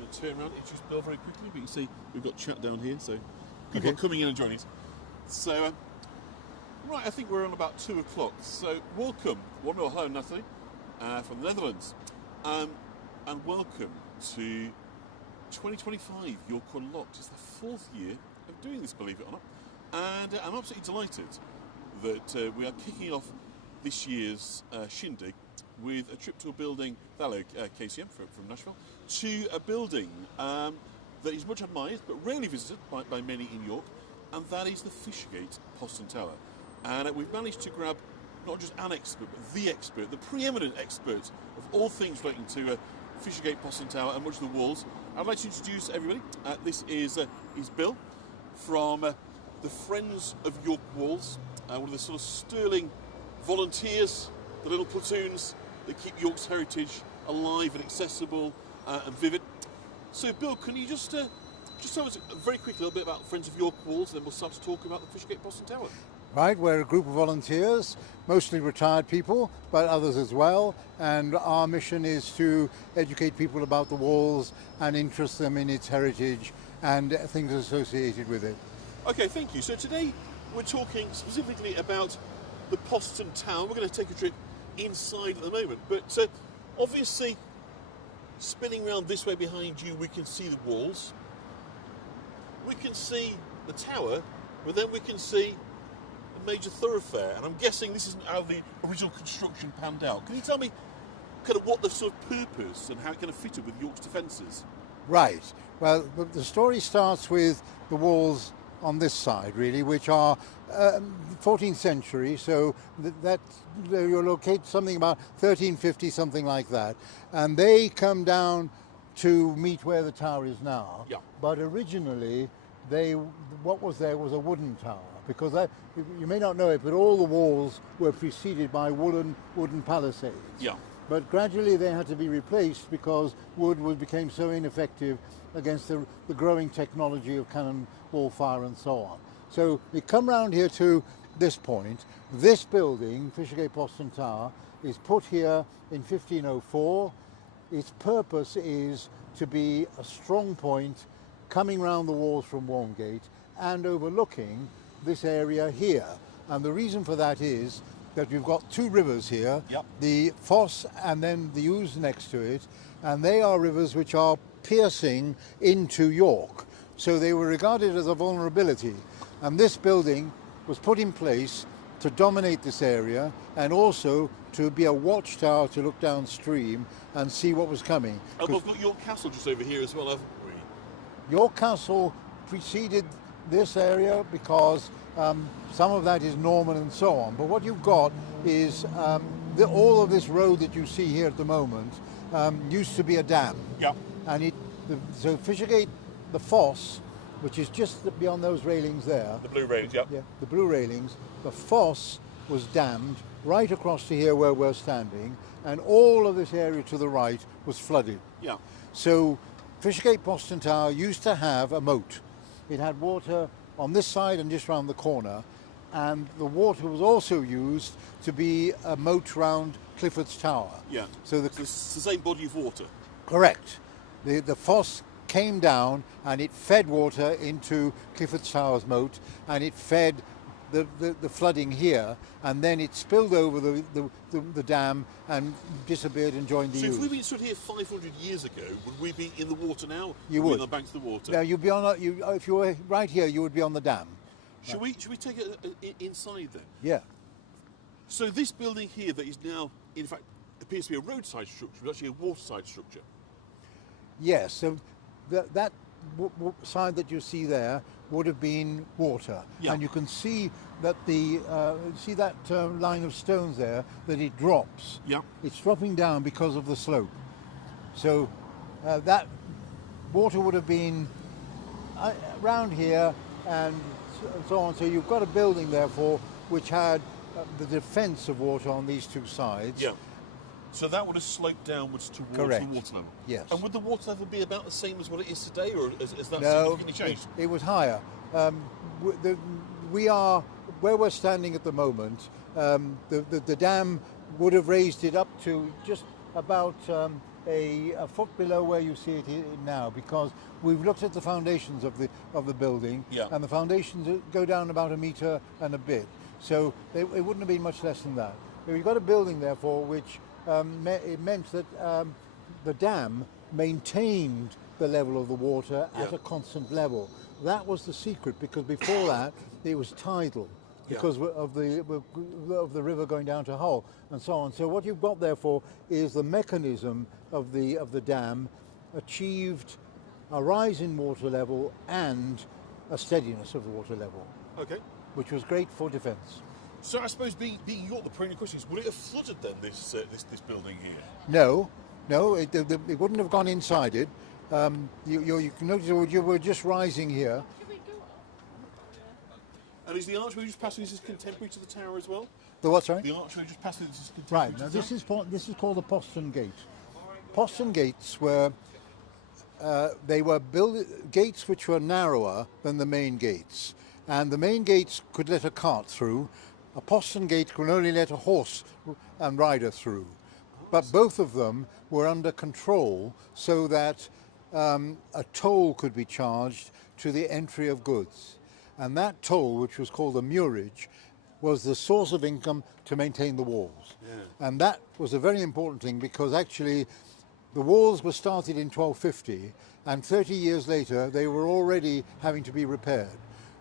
going to turn around, introduce Bill very quickly. But you can see we've got chat down here, so people are coming in and joining us. So, right, I think we're on about 2 o'clock. So, welcome. Hello, Natalie, from the Netherlands. And welcome to 2025 York Unlocked. It's the 4th year of doing this, believe it or not. And I'm absolutely delighted that we are kicking off this year's shindig with a trip to a building, hello KCM from Nashville, to a building that is much admired but rarely visited by many in York, and that is the Fishergate Poston Tower. And we've managed to grab not just an expert, but the expert, the preeminent expert of all things relating to Fishergate Poston Tower and much of the walls. I'd like to introduce everybody. This is Bill from the Friends of York Walls, one of the sort of sterling volunteers, the little platoons that keep York's heritage alive and accessible and vivid. So, Bill, can you just tell us very quickly a little bit about Friends of York Walls, and then we'll start to talk about the Fishergate Poston Tower. Right, we're a group of volunteers, mostly retired people, but others as well, and our mission is to educate people about the walls and interest them in its heritage and things associated with it. Okay, thank you. So today we're talking specifically about the Poston Tower. We're going to take a trip inside at the moment, but obviously spinning around this way behind you we can see the walls, we can see the tower, but then we can see a major thoroughfare, and I'm guessing this isn't how the original construction panned out. Can you tell me kind of what the sort of purpose and how it kind of fitted with York's defences? Right, well the story starts with the walls on this side really, which are 14th century, so that you're located something about 1350, something like that, and they come down to meet where the tower is now. Yeah. But originally what was there was a wooden tower, because you may not know it, but all the walls were preceded by wooden palisades. Yeah. But gradually they had to be replaced because wood became so ineffective against the growing technology of cannonball fire and so on. So we come round here to this point. This building, Fishergate Poston Tower, is put here in 1504. Its purpose is to be a strong point coming round the walls from Walmgate and overlooking this area here. And the reason for that is that we've got 2 rivers here, Yep. the Foss and then the Ouse next to it, and they are rivers which are piercing into York. So they were regarded as a vulnerability. And this building was put in place to dominate this area and also to be a watchtower to look downstream and see what was coming. And we've got York Castle just over here as well, haven't we? York Castle preceded this area because some of that is Norman and so on. But what you've got is all of this road that you see here at the moment used to be a dam. Yeah. And so Fishergate, the Foss, which is just beyond those railings there. The blue railings, yeah. Yeah, the blue railings. The Foss was dammed right across to here where we're standing, and all of this area to the right was flooded. Yeah. So Fishergate Poston Tower used to have a moat. It had water on this side and just round the corner, and the water was also used to be a moat round Clifford's Tower. Yeah. So It's the same body of water. correct. The Foss came down and it fed water into Clifford's Tower's moat, and it fed the flooding here, and then it spilled over the dam and disappeared and joined the So if Ouse. we'd been stood here 500 years ago, would we be in the water now? You Would we would. be on the banks of the water? Now you'd be on. If you were right here, you would be on the dam. Should we take it inside then? Yeah. So this building here that is now, in fact, appears to be a roadside structure, but actually a waterside structure. Yes. So that side that you see there would have been water, Yeah. and you can see that line of stones there, that it drops. Yeah. It's dropping down because of the slope. So that water would have been around here and so on. So you've got a building, therefore, which had the defence of water on these 2 sides. Yeah. So that would have sloped downwards towards Correct. the water level. Yes. And would the water level be about the same as what it is today, or has that No, significantly changed? it was higher. We are where we're standing at the moment. The dam would have raised it up to just about a foot below where you see it now, because we've looked at the foundations of the building, Yeah. and the foundations go down about a metre and a bit. So it wouldn't have been much less than that. But we've got a building, therefore, which it meant that the dam maintained the level of the water at Yeah. a constant level. That was the secret, because before that it was tidal, because of the river going down to Hull and so on. So what you've got, therefore, is the mechanism of the dam achieved a rise in water level and a steadiness of the water level, Okay. which was great for defence. So I suppose being York, the perennial question is, would it have flooded then, this building here? No, it wouldn't have gone inside it. You can notice you were just rising here. And is the archway just passing this is contemporary to the tower as well? The what, sorry? The archway just passing this is contemporary Right, to now the tower? this is called the postern gate. Postern gates were gates which were narrower than the main gates, and the main gates could let a cart through. A postern gate could only let a horse and rider through, but both of them were under control so that a toll could be charged to the entry of goods, and that toll, which was called the muirage, was the source of income to maintain the walls. Yeah. And that was a very important thing, because actually the walls were started in 1250, and 30 years later they were already having to be repaired.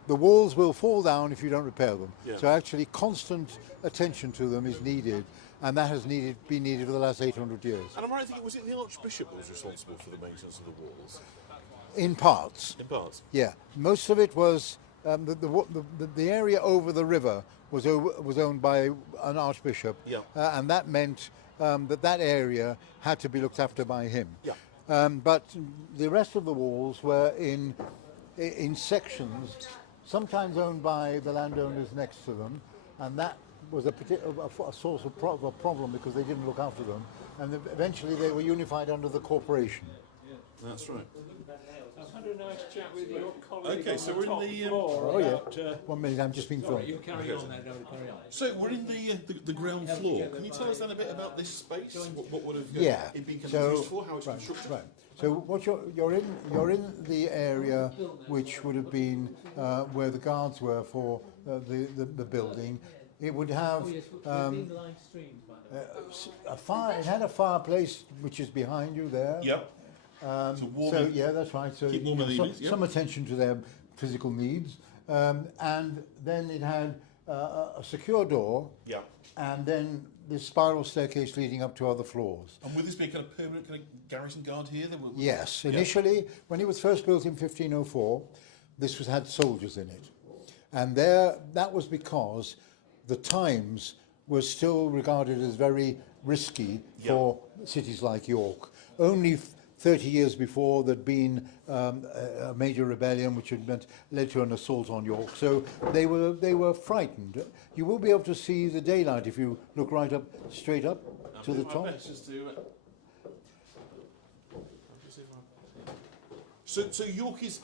The walls will fall down if you don't repair them. Yeah. So actually constant attention to them is needed, and that has been needed for the last 800 years. And I'm right in thinking, was it the Archbishop who was responsible for the maintenance of the walls? In parts. In parts? Yeah, most of it was the area over the river was owned by an archbishop, Yeah. And that meant that area had to be looked after by him. Yeah. But the rest of the walls were in sections, sometimes owned by the landowners next to them, and that was a source of a problem, because they didn't look after them, and eventually they were unified under the corporation. That's right. I've had a nice chat with your colleague. Okay, so we're in the, floor Oh yeah. about, 1 minute, I'm just being sorry, filmed. you carry on there, don't carry on. So we're in the ground floor. Can you tell us then a bit about this space? What would have Yeah. it been So used for? How it's constructed? right. So what you're in the area which would have been where the guards were for the building. It would have it had a fireplace which is behind you there. Yep. So warming- yeah, that's right. So keep warm in the evenings, yeah. some attention to their physical needs, and then it had a secure door, Yeah. and then this spiral staircase leading up to other floors. And would this be a kind of permanent kind of garrison guard here? Yes, initially, when it was first built in 1504, this had soldiers in it. And that was because the times were still regarded as very risky for cities like York. Only 30 years before there'd been a major rebellion which had led to an assault on York. So they were frightened. You will be able to see the daylight if you look straight up to the top. So York is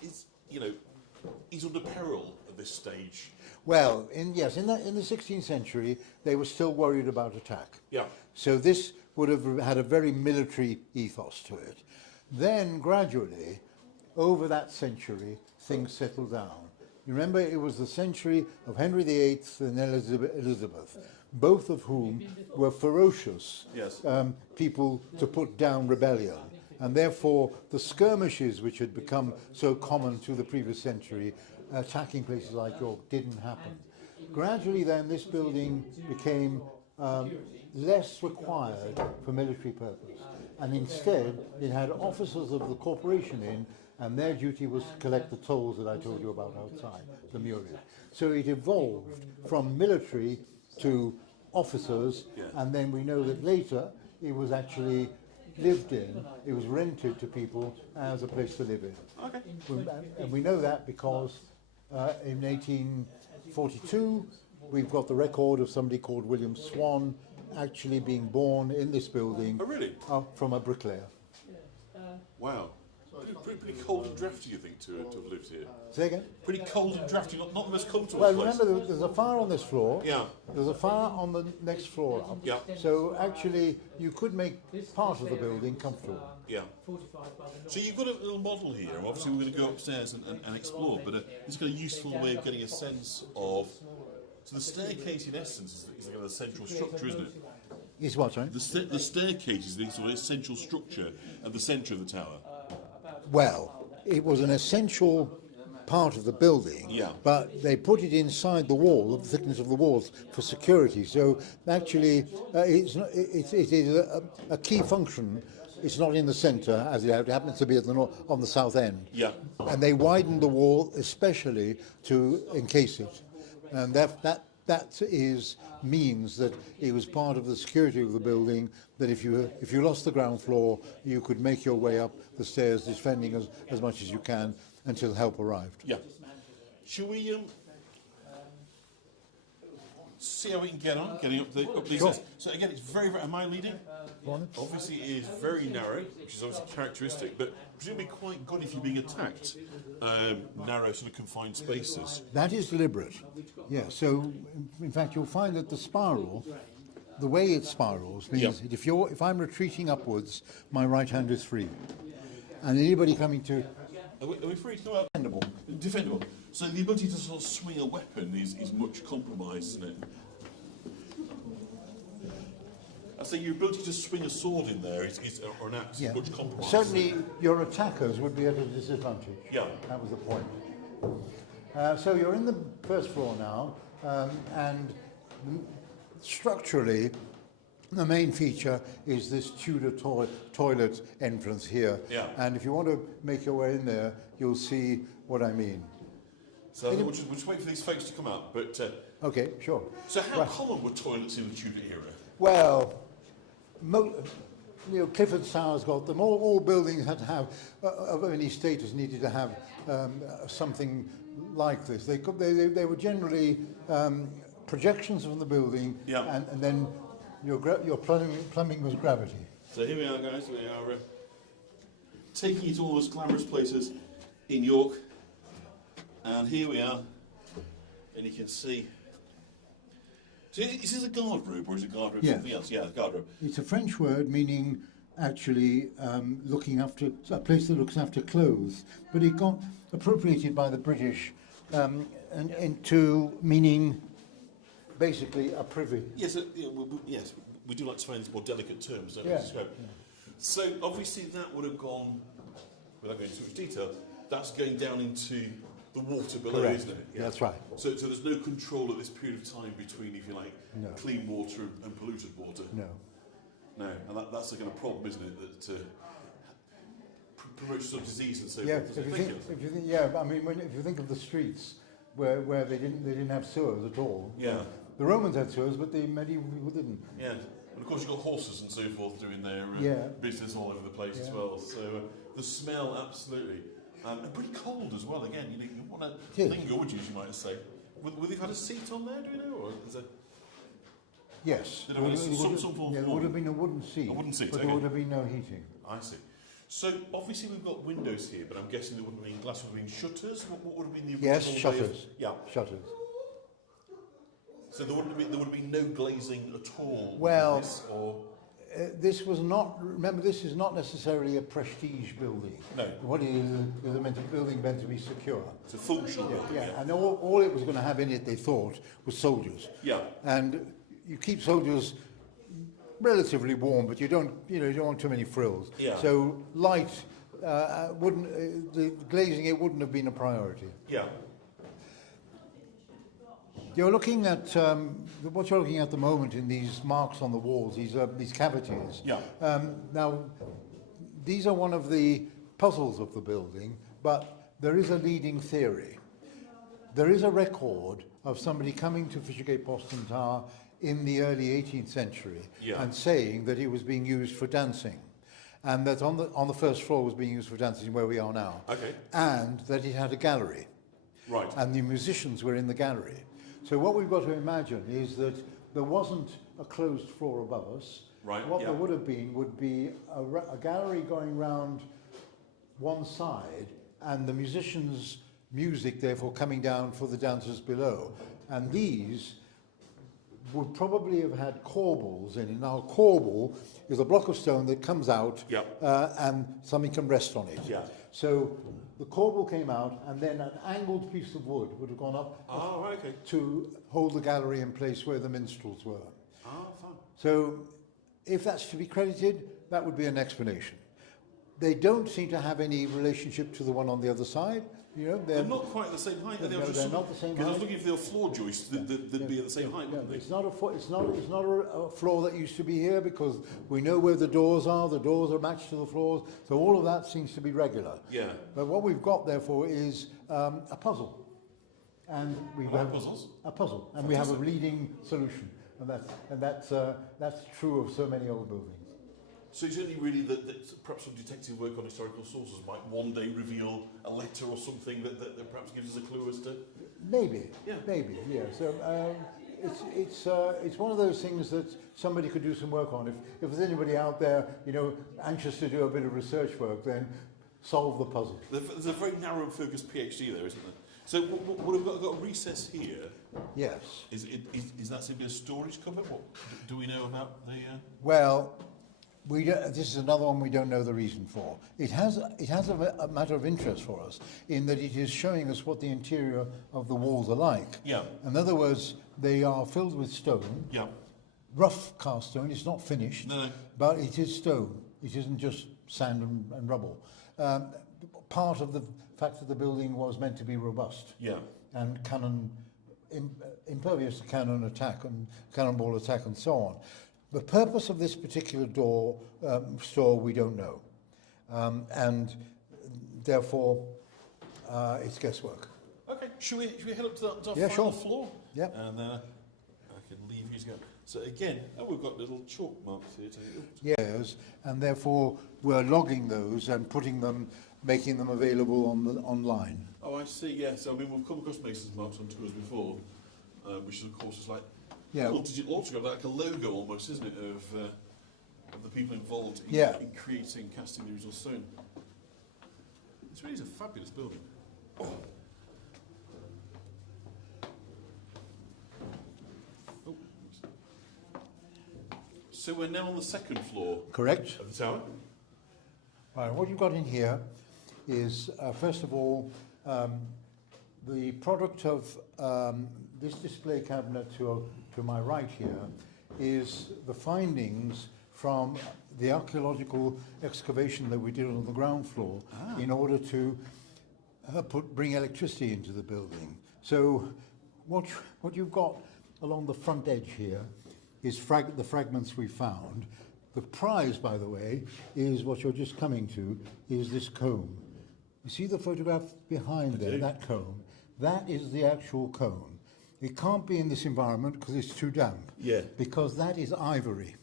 is under peril at this stage. Well, in the 16th century, they were still worried about attack. Yeah. So this would have had a very military ethos to it. Then gradually, over that century, things settled down. You remember, it was the century of Henry VIII and Elizabeth, both of whom were ferocious people to put down rebellion. And therefore, the skirmishes which had become so common to the previous century, attacking places like York, didn't happen. Gradually then, this building became less required for military purpose. And instead, it had officers of the corporation in, and their duty was to collect the tolls that I told you about outside, the muirage. So it evolved from military to officers, and then we know that later it was actually lived in, it was rented to people as a place to live in. Okay. And we know that because in 1842 we've got the record of somebody called William Swan actually being born in this building. Oh, really? From a bricklayer. Wow. pretty cold and drafty, you think, to have lived here? Say again? Pretty cold and drafty, not the most comfortable Well, place. remember, there's a fire on this floor. Yeah. There's a fire on the next floor up. Yeah. So actually, you could make part of the building comfortable. Yeah. So you've got a little model here, and obviously we're going to go upstairs and explore, but it's got a useful way of getting a sense of... So the staircase, in essence, is kind of the central structure, isn't it? Is what, sorry? The staircase is the sort of essential structure at the centre of the tower. Well, it was an essential part of the building, Yeah. but they put it inside the wall, the thickness of the walls, for security. So actually, it is a key function. It's not in the centre, as it happens to be at on the south end. Yeah. And they widened the wall especially to encase it, and that means that it was part of the security of the building. That if you lost the ground floor, you could make your way up the stairs, defending as much as you can until help arrived. Yeah. Shall we see how we can get on, getting up these Sure. stairs? So again, it's very, very... Am I leading? Obviously, it is very narrow, which is obviously characteristic, but presumably quite good if you're being attacked. Narrow, sort of confined spaces. That is deliberate. Yeah. So, in fact, you'll find that the spiral, the way it spirals, means that if I'm retreating upwards, my right hand is free, and anybody coming to Are we free to go out? defendable. Defendable. So the ability to sort of swing a weapon is much compromised, isn't it? I say your ability to swing a sword in there or an axe is much compromised. Certainly, your attackers would be at a disadvantage. Yeah. That was the point. So you're in the first floor now, and structurally, the main feature is this Tudor toilet entrance here. Yeah. And if you want to make your way in there, you'll see what I mean. So we'll just wait for these folks to come up. But Okay, sure. so how common were toilets in the Tudor era? Well, Clifford Towers got them. All buildings had to have, of any status, needed to have something like this. They were generally projections from the building, Yeah. and then your plumbing was gravity. So here we are, guys. We are taking you to all those glamorous places in York. And here we are. And you can see. So is this a guardrobe or is it a guardrobe? Yeah. Something else? Yeah, a guardrobe. It's a French word meaning actually looking after, a place that looks after clothes, but it got appropriated by the British into meaning basically a privy. Yes, yes. We do like to find these more delicate terms, don't we? Yeah. to describe. So obviously that would have gone, without going into too much detail, that's going down into the water below, Correct. isn't it? Yeah. That's right. So there's no control at this period of time between, if you like, No. clean water and polluted water. No. No, and that's the kind of problem, isn't it? That promotes some disease and so Yeah, forth. if you think, yeah, I mean, if you think of the streets where they didn't have sewers at all. Yeah. The Romans had sewers, but the medieval people didn't. Yeah, and of course you've got horses and so forth doing their business all over the place as well. So the smell, absolutely, and pretty cold as well. Again, you don't want to linger, would you? As you might say. Would they have had a seat on there? Do you know, or is it? Yes. There would have been a wooden seat. A wooden seat, but okay. there would have been no heating. I see. So obviously we've got windows here, but I'm guessing there wouldn't have been glass. Would have been shutters. What would have been the Yes, original way of- shutters. Yeah. Shutters. So there would have been no glazing at all. Well, with this, or this was not. Remember, this is not necessarily a prestige building. No. What it is a building meant to be secure. it's a functional building. Yeah, and all it was going to have in it, they thought, was soldiers. Yeah. And you keep soldiers relatively warm, but you don't want too many frills. Yeah. So light the glazing it wouldn't have been a priority. Yeah. You're looking at what you're looking at the moment in these marks on the walls, these cavities. Yeah. Now, these are one of the puzzles of the building, but there is a leading theory. There is a record of somebody coming to Fishergate Boston Tower in the early 18th century and saying that it was being used for dancing, and that on the first floor was being used for dancing where we are now. Okay. And that it had a gallery. Right. And the musicians were in the gallery. So what we've got to imagine is that there wasn't a closed floor above us. Right, What there would have been would be a gallery going round one side, and the musicians' music therefore coming down for the dancers below. And these would probably have had corbels in it. Now, a corbel is a block of stone that comes out and something can rest on it. Yeah. So the corbel came out, and then an angled piece of wood would have gone up to hold the gallery in place where the minstrels were. Fine. So if that's to be credited, that would be an explanation. They don't seem to have any relationship to the one on the other side. You know, they're not quite the same height. No, they're not the same height. Because I was looking for the floor joists that'd be at the same height, wouldn't they? It's not a floor that used to be here, because we know where the doors are. The doors are matched to the floors, so all of that seems to be regular. Yeah. But what we've got, therefore, is a puzzle, and we have puzzles. A puzzle, and we have a leading solution, and that's true of so many old buildings. So it's only really that perhaps some detective work on historical sources might one day reveal a letter or something that perhaps gives us a clue as to... Maybe, yeah. Maybe, yeah. So it's one of those things that somebody could do some work on. If there's anybody out there, you know, anxious to do a bit of research work, then solve the puzzle. There's a very narrow and focused PhD there, isn't there? So what have we got a recess here? Yes. Is that simply a storage cupboard? What do we know about the... Well... this is another one we don't know the reason for. It has a matter of interest for us in that it is showing us what the interior of the walls are like. Yeah. In other words, they are filled with stone. Yeah. Rough cast stone. It's not finished. No. But it is stone. It isn't just sand and rubble. Part of the fact that the building was meant to be robust. Yeah. And impervious to cannon attack and cannonball attack and so on. The purpose of this particular store we don't know, and therefore it's guesswork. Okay, should we head up to that Yeah, final sure. floor? Yep. And then I can leave you to go. So again, we've got little chalk marks here. Yes, and therefore we're logging those and making them available online. Oh, I see. Yes, I mean we've come across Mason's marks on tours before, which of course is like. Yeah. Well, digital autograph, like a logo almost, isn't it, of the people involved in creating, casting the original stone. This really is a fabulous building. Oh. So we're now on the second floor. Correct. Of the tower. Right, what you've got in here is, first of all, the product of this display cabinet to my right here is the findings from the archaeological excavation that we did on the ground floor in order to bring electricity into the building. So what you've got along the front edge here is the fragments we found. The prize, by the way, is what you're just coming to, is this comb. You see the photograph behind there, that comb? That is the actual comb. It can't be in this environment because it's too damp. Yeah. Because that is ivory.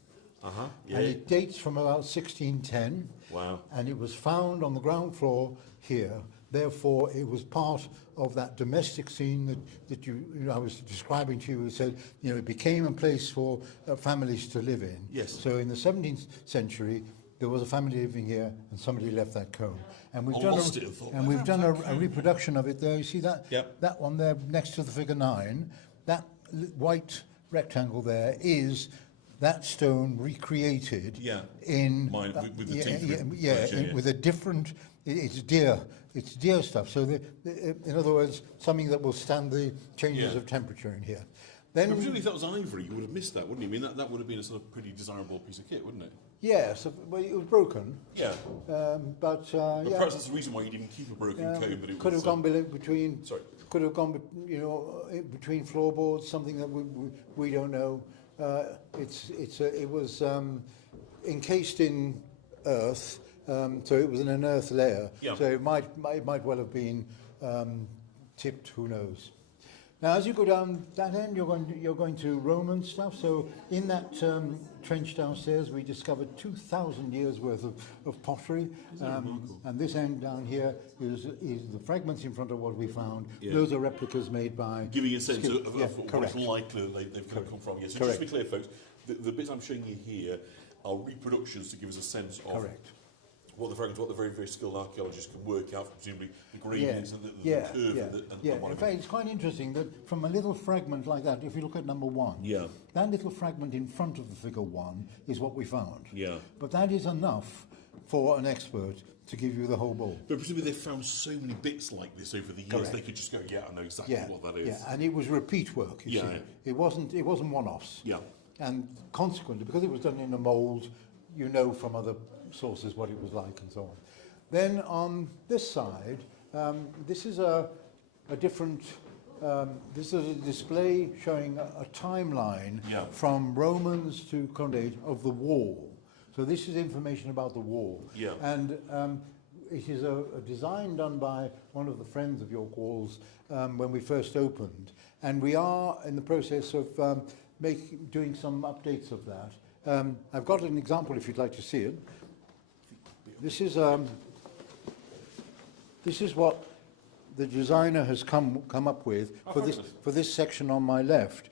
Yeah. And it dates from about 1610. Wow. And it was found on the ground floor here. Therefore, it was part of that domestic scene that I was describing to you. It said, it became a place for families to live in. Yes. So in the 17th century, there was a family living here, and somebody left that comb. And we've done a reproduction of it there. You see that? Yep. That one there next to the figure 9. That white rectangle there is that stone recreated in with the teeth with a different. It's deer stuff. So in other words, something that will stand the changes of temperature in here. Then, presumably, if that was ivory, you would have missed that, wouldn't you? I mean, that would have been a sort of pretty desirable piece of kit, wouldn't it? Yes, well, it was broken. Yeah. But perhaps that's the reason why you didn't keep a broken comb. But it could have gone between. Sorry. Could have gone, between floorboards. Something that we don't know. It was encased in earth, so it was in an earth layer. Yeah. So it might well have been tipped. Who knows? Now, as you go down that end, you're going to Roman stuff. So in that trench downstairs, we discovered 2,000 years worth of pottery. And this end down here is the fragments in front of what we found. Yeah. Those are replicas made by... Giving a sense of what it's likely they've come from. Yes. So just to be clear, folks, the bits I'm showing you here are reproductions to give us a sense of what the very, very skilled archaeologists can work out, presumably the gradients and the curve and In fact, it's quite interesting that from a little fragment like that, if you look at number 1, that little fragment in front of the figure 1 is what we found. Yeah. But that is enough for an expert to give you the whole ball. But presumably they've found so many bits like this over the years, Correct. they could just go, yeah, I know exactly what that is. Yeah, and it was repeat work, you see. It wasn't one-offs. Yeah. And consequently, because it was done in a mould, you know from other sources what it was like and so on. Then on this side, this is a different, this is a display showing a timeline from Romans to current age of the wall. So this is information about the wall. Yeah. And it is a design done by one of the friends of York Walls when we first opened. And we are in the process of doing some updates of that. I've got an example if you'd like to see it. This is what the designer has come up with for this section on my left.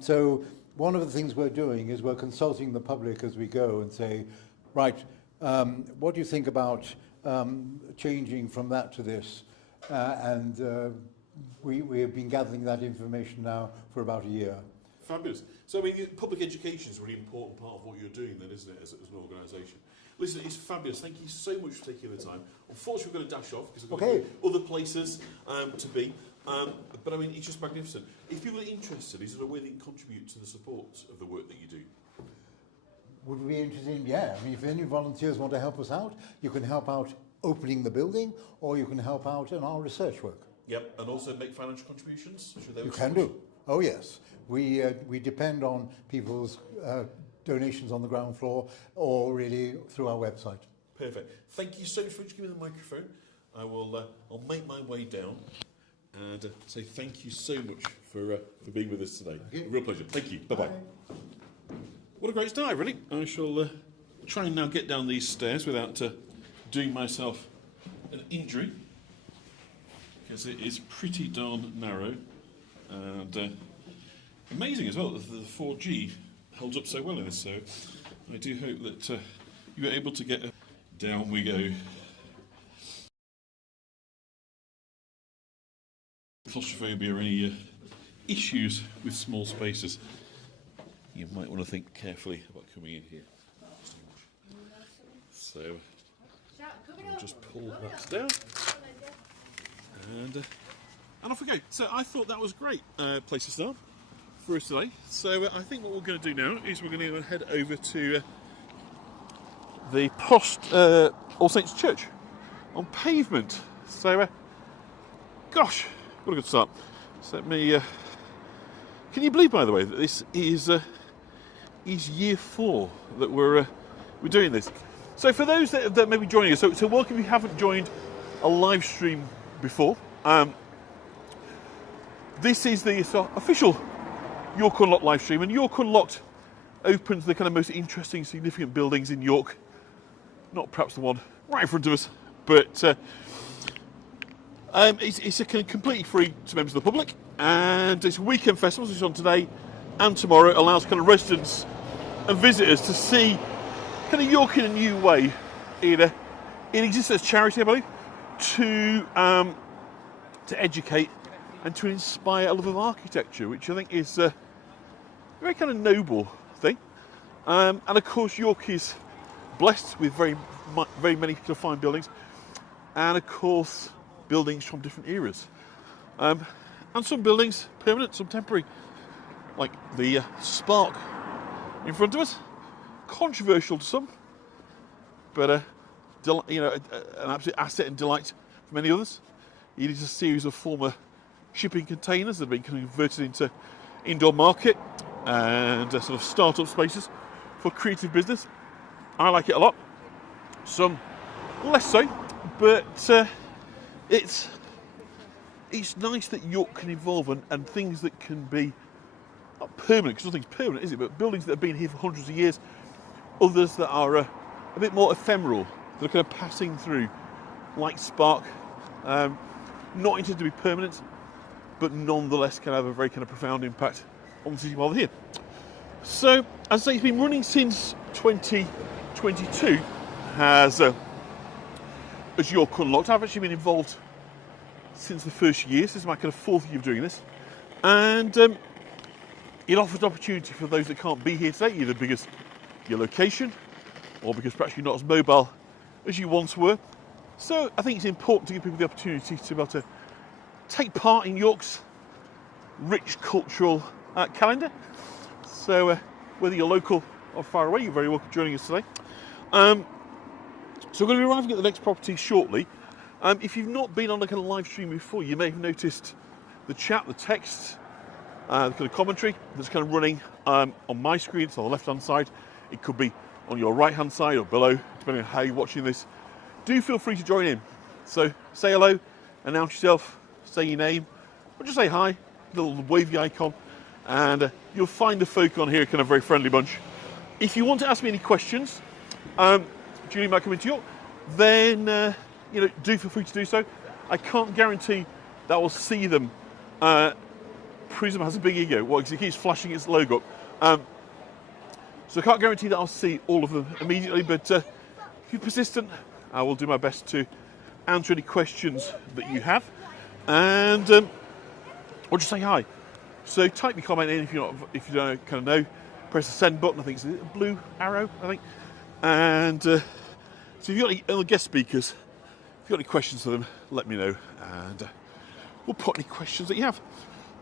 So one of the things we're doing is we're consulting the public as we go and say, right, what do you think about changing from that to this? We have been gathering that information now for about a year. Fabulous. So, I mean, public education is a really important part of what you're doing then, isn't it, as an organisation? Listen, it's fabulous. Thank you so much for taking the time. Unfortunately, we're going to dash off because we've got other places to be. But, I mean, it's just magnificent. If people are interested, is there a way they can contribute to the support of the work that you do? Would we be interested in, I mean, if any volunteers want to help us out, you can help out opening the building or you can help out in our research work. Yep, and also make financial contributions? You can do. Oh, yes. We depend on people's donations on the ground floor or really through our website. Perfect. Thank you so much for giving me the microphone. I'll make my way down and say thank you so much for being with us today. A real pleasure. Thank you. Bye-bye. What a great start, really. I shall try and now get down these stairs without doing myself an injury, because it is pretty darn narrow and amazing as well that the 4G holds up so well in this. So I do hope that you are able to get down we go. Claustrophobia or any issues with small spaces, you might want to think carefully about coming in here. So I'll just pull that down and off we go. So I thought that was a great place to start for us today. So I think what we're going to do now is we're going to head over to the Post All Saints Church on Pavement. So gosh, what a good start. So let me. Can you believe, by the way, that this is year 4 that we're doing this? So for those that may be joining us, so welcome if you haven't joined a live stream before. This is the official York Unlocked live stream, and York Unlocked opens the kind of most interesting, significant buildings in York. Not perhaps the one right in front of us, but it's a kind of completely free to members of the public, and it's a weekend festival, which is on today and tomorrow. It allows kind of residents and visitors to see kind of York in a new way. It exists as charity, I believe, to educate and to inspire a love of architecture, which I think is a very kind of noble thing. And of course, York is blessed with very many kind of fine buildings, and of course, buildings from different eras. And some buildings permanent, some temporary, like the Spark in front of us. Controversial to some, but an absolute asset and delight for many others. It is a series of former shipping containers that have been converted into indoor market and sort of start-up spaces for creative business. I like it a lot. Some less so, but it's nice that York can evolve and things that can be not permanent, because nothing's permanent, is it? But buildings that have been here for hundreds of years, others that are a bit more ephemeral, that are kind of passing through, like Spark, not intended to be permanent, but nonetheless can have a very kind of profound impact on the city while they're here. So, as I say, it's been running since 2022, has as York Unlocked. I've actually been involved since the first year. This is my kind of 4th year of doing this. And it offers opportunity for those that can't be here today, either because your location or because perhaps you're not as mobile as you once were. So I think it's important to give people the opportunity to be able to take part in York's rich cultural calendar. So whether you're local or far away, you're very welcome joining us today. So we're going to be arriving at the next property shortly. If you've not been on a kind of live stream before, you may have noticed the chat, the text, the kind of commentary that's kind of running on my screen. It's on the left-hand side. It could be on your right-hand side or below, depending on how you're watching this. Do feel free to join in. So say hello, announce yourself, say your name, or just say hi, little wavy icon, and you'll find the folk on here kind of very friendly bunch. If you want to ask me any questions, during my coming to York, then do feel free to do so. I can't guarantee that I'll see them. Prism has a big ego, because it keeps flashing its logo up. So I can't guarantee that I'll see all of them immediately, but if you're persistent, I will do my best to answer any questions that you have, and or just say hi. So type your comment in if you don't kind of know. Press the send button. I think it's a blue arrow. I think, and so if you've got any other guest speakers, if you've got any questions for them, let me know, and we'll put any questions that you have.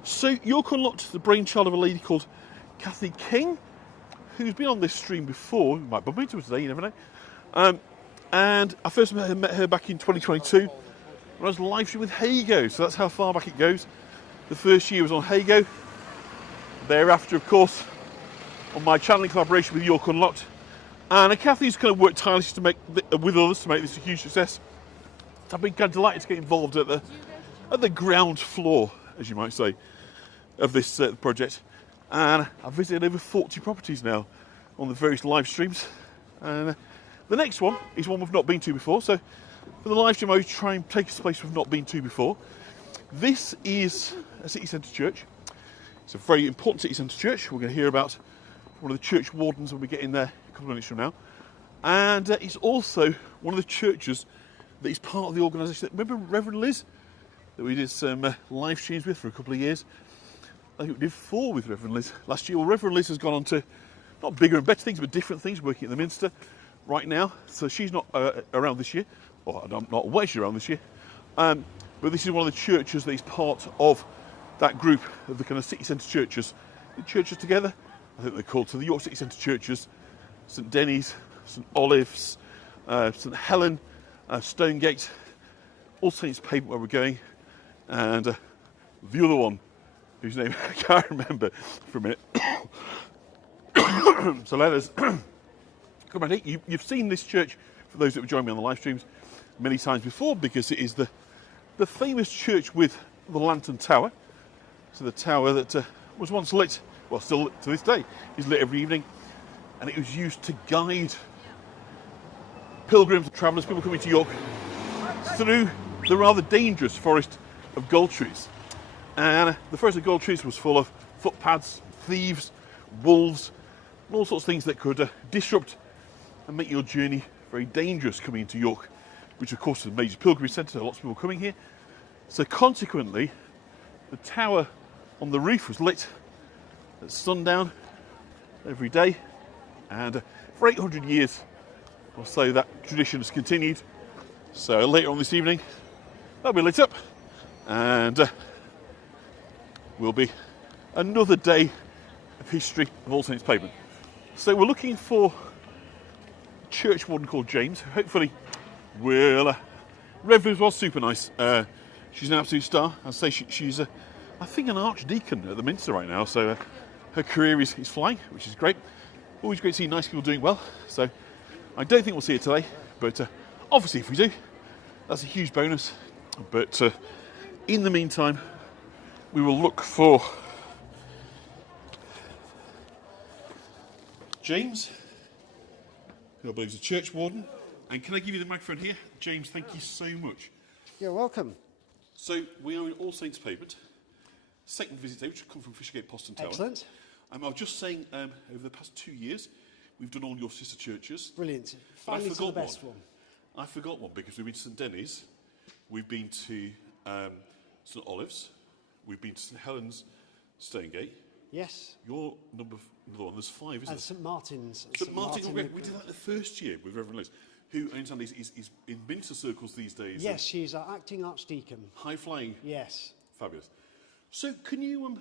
So York Unlocked, the brainchild of a lady called Kathy King, who's been on this stream before. We might bump into her today, you never know. And I first met her back in 2022 when I was live streaming with Hago, so that's how far back it goes. The first year was on Hago. Thereafter, of course, on my channel in collaboration with York Unlocked. And Kathy's kind of worked tirelessly to make with others to make this a huge success. So I've been kind of delighted to get involved at the ground floor, as you might say, of this project. And I've visited over 40 properties now on the various live streams. And the next one is one we've not been to before. So for the live stream, I always try and take us to a place we've not been to before. This is a city centre church. It's a very important city centre church. We're going to hear about one of the church wardens when we get in there a couple of minutes from now. And it's also one of the churches that is part of the organisation. Remember Reverend Liz, that we did some live streams with for a couple of years? I think we did 4 with Reverend Liz last year. Well, Reverend Liz has gone on to not bigger and better things, but different things, working at the Minster right now. So she's not around this year, or I'm not aware she's around this year. But this is one of the churches that is part of that group of the kind of city centre churches. The churches together, I think they're called, so the York City Centre churches: St Denny's, St Olave's, St Helen, Stonegate, All Saints Pavement where we're going, and the other one, whose name I can't remember for a minute. So let us come on. You've seen this church, for those that have joined me on the live streams, many times before, because it is the famous church with the lantern tower. So the tower that was once lit, well, still to this day, is lit every evening, and it was used to guide pilgrims, travellers, people coming to York through the rather dangerous forest of gold trees. And the forest of gold trees was full of footpads, thieves, wolves, and all sorts of things that could disrupt and make your journey very dangerous coming into York, which of course is a major pilgrimage centre, so lots of people coming here. So consequently, the tower on the roof was lit at sundown every day, and for 800 years or so that tradition has continued. So later on this evening, that'll be lit up, and will be another day of history of All Saints Pavement. So we're looking for a church warden called James. Hopefully will. Reverend was super nice. She's an absolute star. I'd say she's I think an archdeacon at the Minster right now, so her career is flying, which is great. Always great to see nice people doing well. So I don't think we'll see her today, but obviously if we do, that's a huge bonus. But in the meantime, we will look for James, who I believe is a church warden. And can I give you the microphone here? James, thank you so much. You're welcome. So we are in All Saints Pavement. Second visit day, which has come from Fishergate Poston Tower. Excellent. I was just saying, over the past 2 years, we've done all your sister churches. Brilliant. Finally to the best one. I forgot one because we've been to St Dennis, we've been to St Olives, we've been to St Helens, Stonegate. Yes. You're number one. There's 5, isn't And there? St Martin's. St Martin. We did that the first year with Reverend Liz, who I understand is in minister circles these days. Yes, she's our acting archdeacon. High flying. Yes. Fabulous. So can you,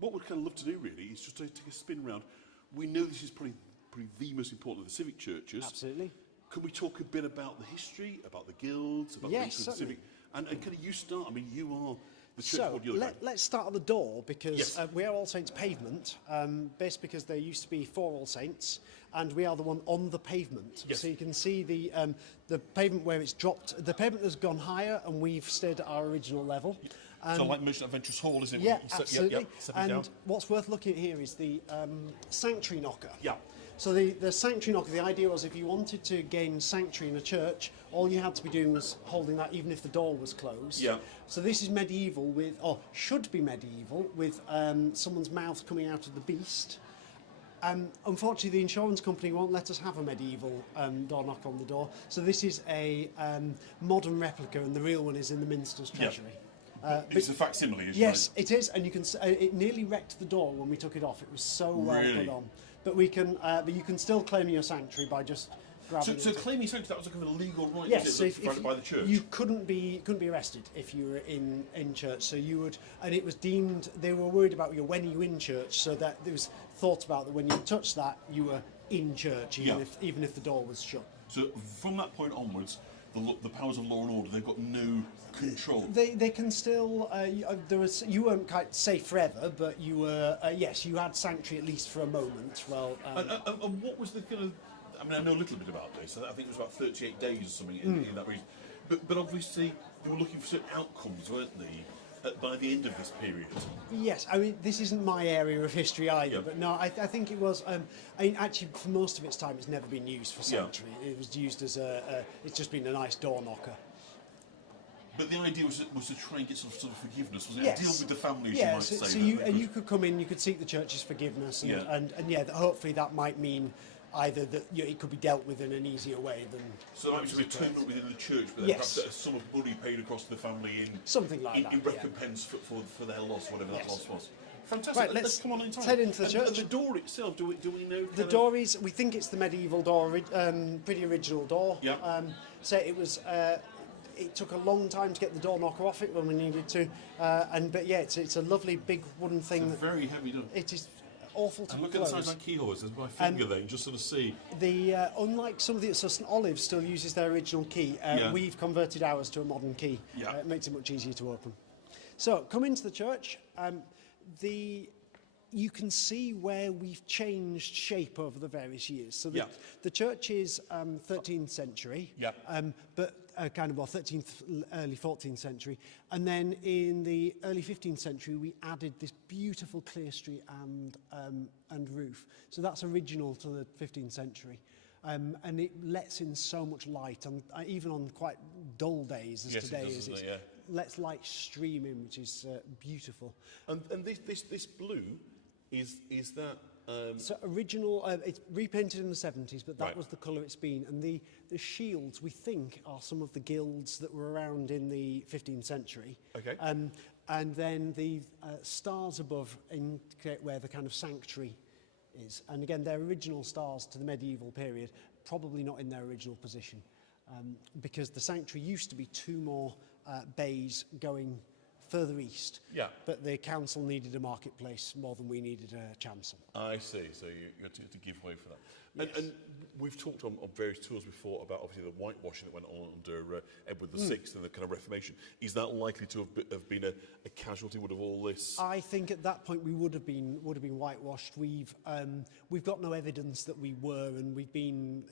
what we'd kind of love to do really is just to take a spin around. We know this is probably the most important of the civic churches. Absolutely. Can we talk a bit about the history, about the guilds, about Yes, the civic? And can you start? I mean, you are the church So board. You're the let's start at the door because Yes. we are All Saints pavement, based because there used to be 4 All Saints, and we are the one on the pavement. Yes. So you can see the pavement where it's dropped. The pavement has gone higher, and we've stayed at our original level. so like Merchant Adventurous Hall, isn't it? Yeah, You step- absolutely. stepping And down. what's worth looking at here is the sanctuary knocker. Yeah. So the sanctuary knocker, the idea was if you wanted to gain sanctuary in a church, all you had to be doing was holding that even if the door was closed. Yeah. So this is medieval with, or should be medieval, with someone's mouth coming out of the beast. Unfortunately, the insurance company won't let us have a medieval door knocker on the door. So this is a modern replica, and the real one is in the Minster's treasury. It's a facsimile, isn't Yes, it is, and you can. It nearly wrecked the door when we took it off. It was so well Really? put on. But we can. But you can still claim your sanctuary by just grabbing So it. claiming sanctuary, that was a kind of legal right, Yes, was so it, provided by the church? you couldn't be arrested if you were in church. So you would, and it was deemed. They were worried about you when you were in church, so that there was thought about that when you touched that you were in church, even if the door was shut. So from that point onwards, the powers of law and order, they've got no control. They can still. You weren't quite safe forever, but you were. Yes, you had sanctuary at least for a moment. Well, And what was the kind of? I mean, I know a little bit about this. I think it was about 38 days or something in that region. But obviously, they were looking for certain outcomes, weren't they? By the end of this period. yes, I mean this isn't my area of history either. Yeah. But no, I think it was. I mean, actually, for most of its time, it's never been used for Yeah. sanctuary. It was used as a. It's just been a nice door knocker. But the idea was to try and get sort of forgiveness, wasn't it? Yes. Deal with the family, as Yeah, you might so, say. so you could come in, you could seek the church's forgiveness, and Yeah. and yeah, hopefully that might mean either that it could be dealt with in an easier way than So that was a atonement within the church, but then Yes. perhaps a sum of money paid across to the family in something like that. in yeah. recompense for their loss, whatever that Yes. loss was. Fantastic. Right, let's come on in time. head into the And church. the door itself, do we know? The door is, we think it's the medieval door, pretty original door. Yeah. So it was. It took a long time to get the door knocker off it when we needed to, but yeah, it's a lovely big wooden thing. It's very heavy done. It is awful to And look at the close. size of that keyhole. There's my finger there. You just sort of see. The unlike some of the so St Olives still uses their original key. Yeah. We've converted ours to a modern key. Yeah. It makes it much easier to open. So come into the church. You can see where we've changed shape over the various years. So Yeah. the church is 13th century, Yeah. but kind of 13th, early 14th century. And then in the early 15th century, we added this beautiful clerestory and roof. So that's original to the 15th century. And it lets in so much light, and even on quite dull days as Yes, it today does, is, doesn't it it? Yeah. lets light stream in, which is beautiful. And this blue is that. So original, it's repainted in the 70s, but that Right. was the colour it's been. And the shields, we think, are some of the guilds that were around in the 15th century. Okay. And then the stars above indicate where the kind of sanctuary is. And again, they're original stars to the medieval period, probably not in their original position. Because the sanctuary used to be 2 more bays going further east. Yeah. But the council needed a marketplace more than we needed a chancel. I see. So you had to give way for that. And we've talked on various tours before about obviously the whitewashing that went on under Edward VI and the kind of Reformation. Is that likely to have been a casualty of all this? I think at that point we would have been whitewashed. We've got no evidence that we were, and we've been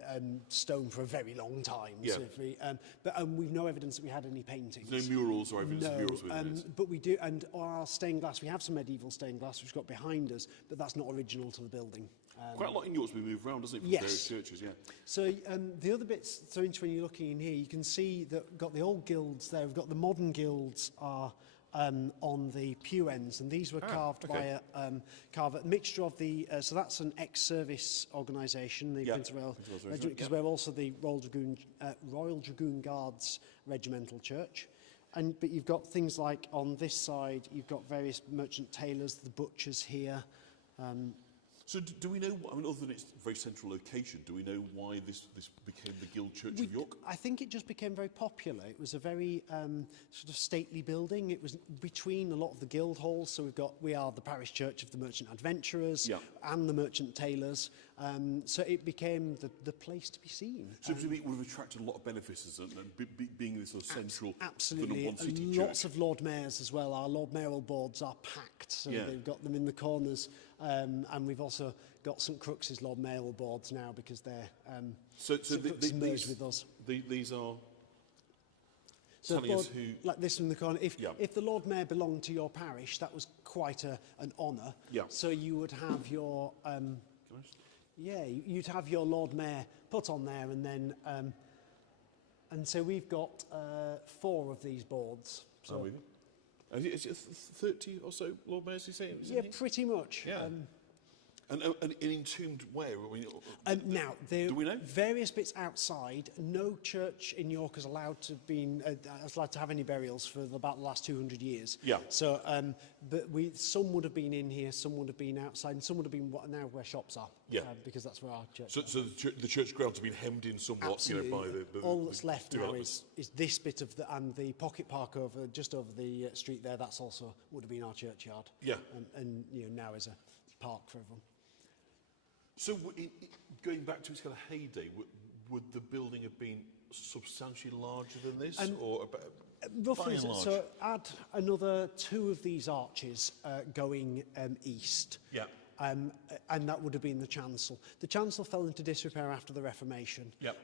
stoned for a very long time. Yeah. So but we've no evidence that we had any paintings. There's no murals or evidence of murals within it. But we do, and our stained glass. We have some medieval stained glass which got behind us, but that's not original to the building. Quite a lot in yours we move around, doesn't it? From Yes. various churches, yeah. So the other bits, when you're looking in here, you can see that we've got the old guilds there. We've got the modern guilds are on the pew ends, and these were carved by a carver. Mixture of the so that's an ex-service organisation, the Prince of Wales Regiment, because we're also the Royal Dragoon Guards Regimental Church. But you've got things like on this side, you've got various merchant tailors, the butchers here. So do we know, I mean, other than its very central location, do we know why this became the Guild Church of York? I think it just became very popular. It was a very sort of stately building. It was between a lot of the guild halls. So we are the parish church of the merchant adventurers and the merchant tailors. So it became the place to be seen. So it would have attracted a lot of beneficiaries and being this sort of central, absolutely, one city lots church. of Lord Mayors as well. Our Lord Mayoral boards are packed, so they've got them in the corners, and we've also got St Crooks's Lord Mayoral boards now because they're merged with us. These are so telling us who, like this in the corner. If the Lord Mayor belonged to your parish, that was quite an honour. Yeah. So you would have your you'd have your Lord Mayor put on there, and then and so we've got 4 of these boards. So is it 30 or so Lord Mayors, you say? Pretty much. Yeah. And entombed where? Now, do we know? Various bits outside. No church in York is allowed to have any burials for about the last 200 years. Yeah. So, but some would have been in here, some would have been outside, and some would have been now where shops are. Yeah. Because that's where our church. So the church grounds have been hemmed in somewhat. Absolutely. By the all that's left now is this bit of and the pocket park just over the street there. That's also would have been our churchyard. Yeah. And now is a park for everyone. So, going back to its kind of heyday, would the building have been substantially larger than this, or about, roughly? By and large? So, add another 2 of these arches going east. Yeah. And that would have been the chancel. The chancel fell into disrepair after the Reformation. Yep.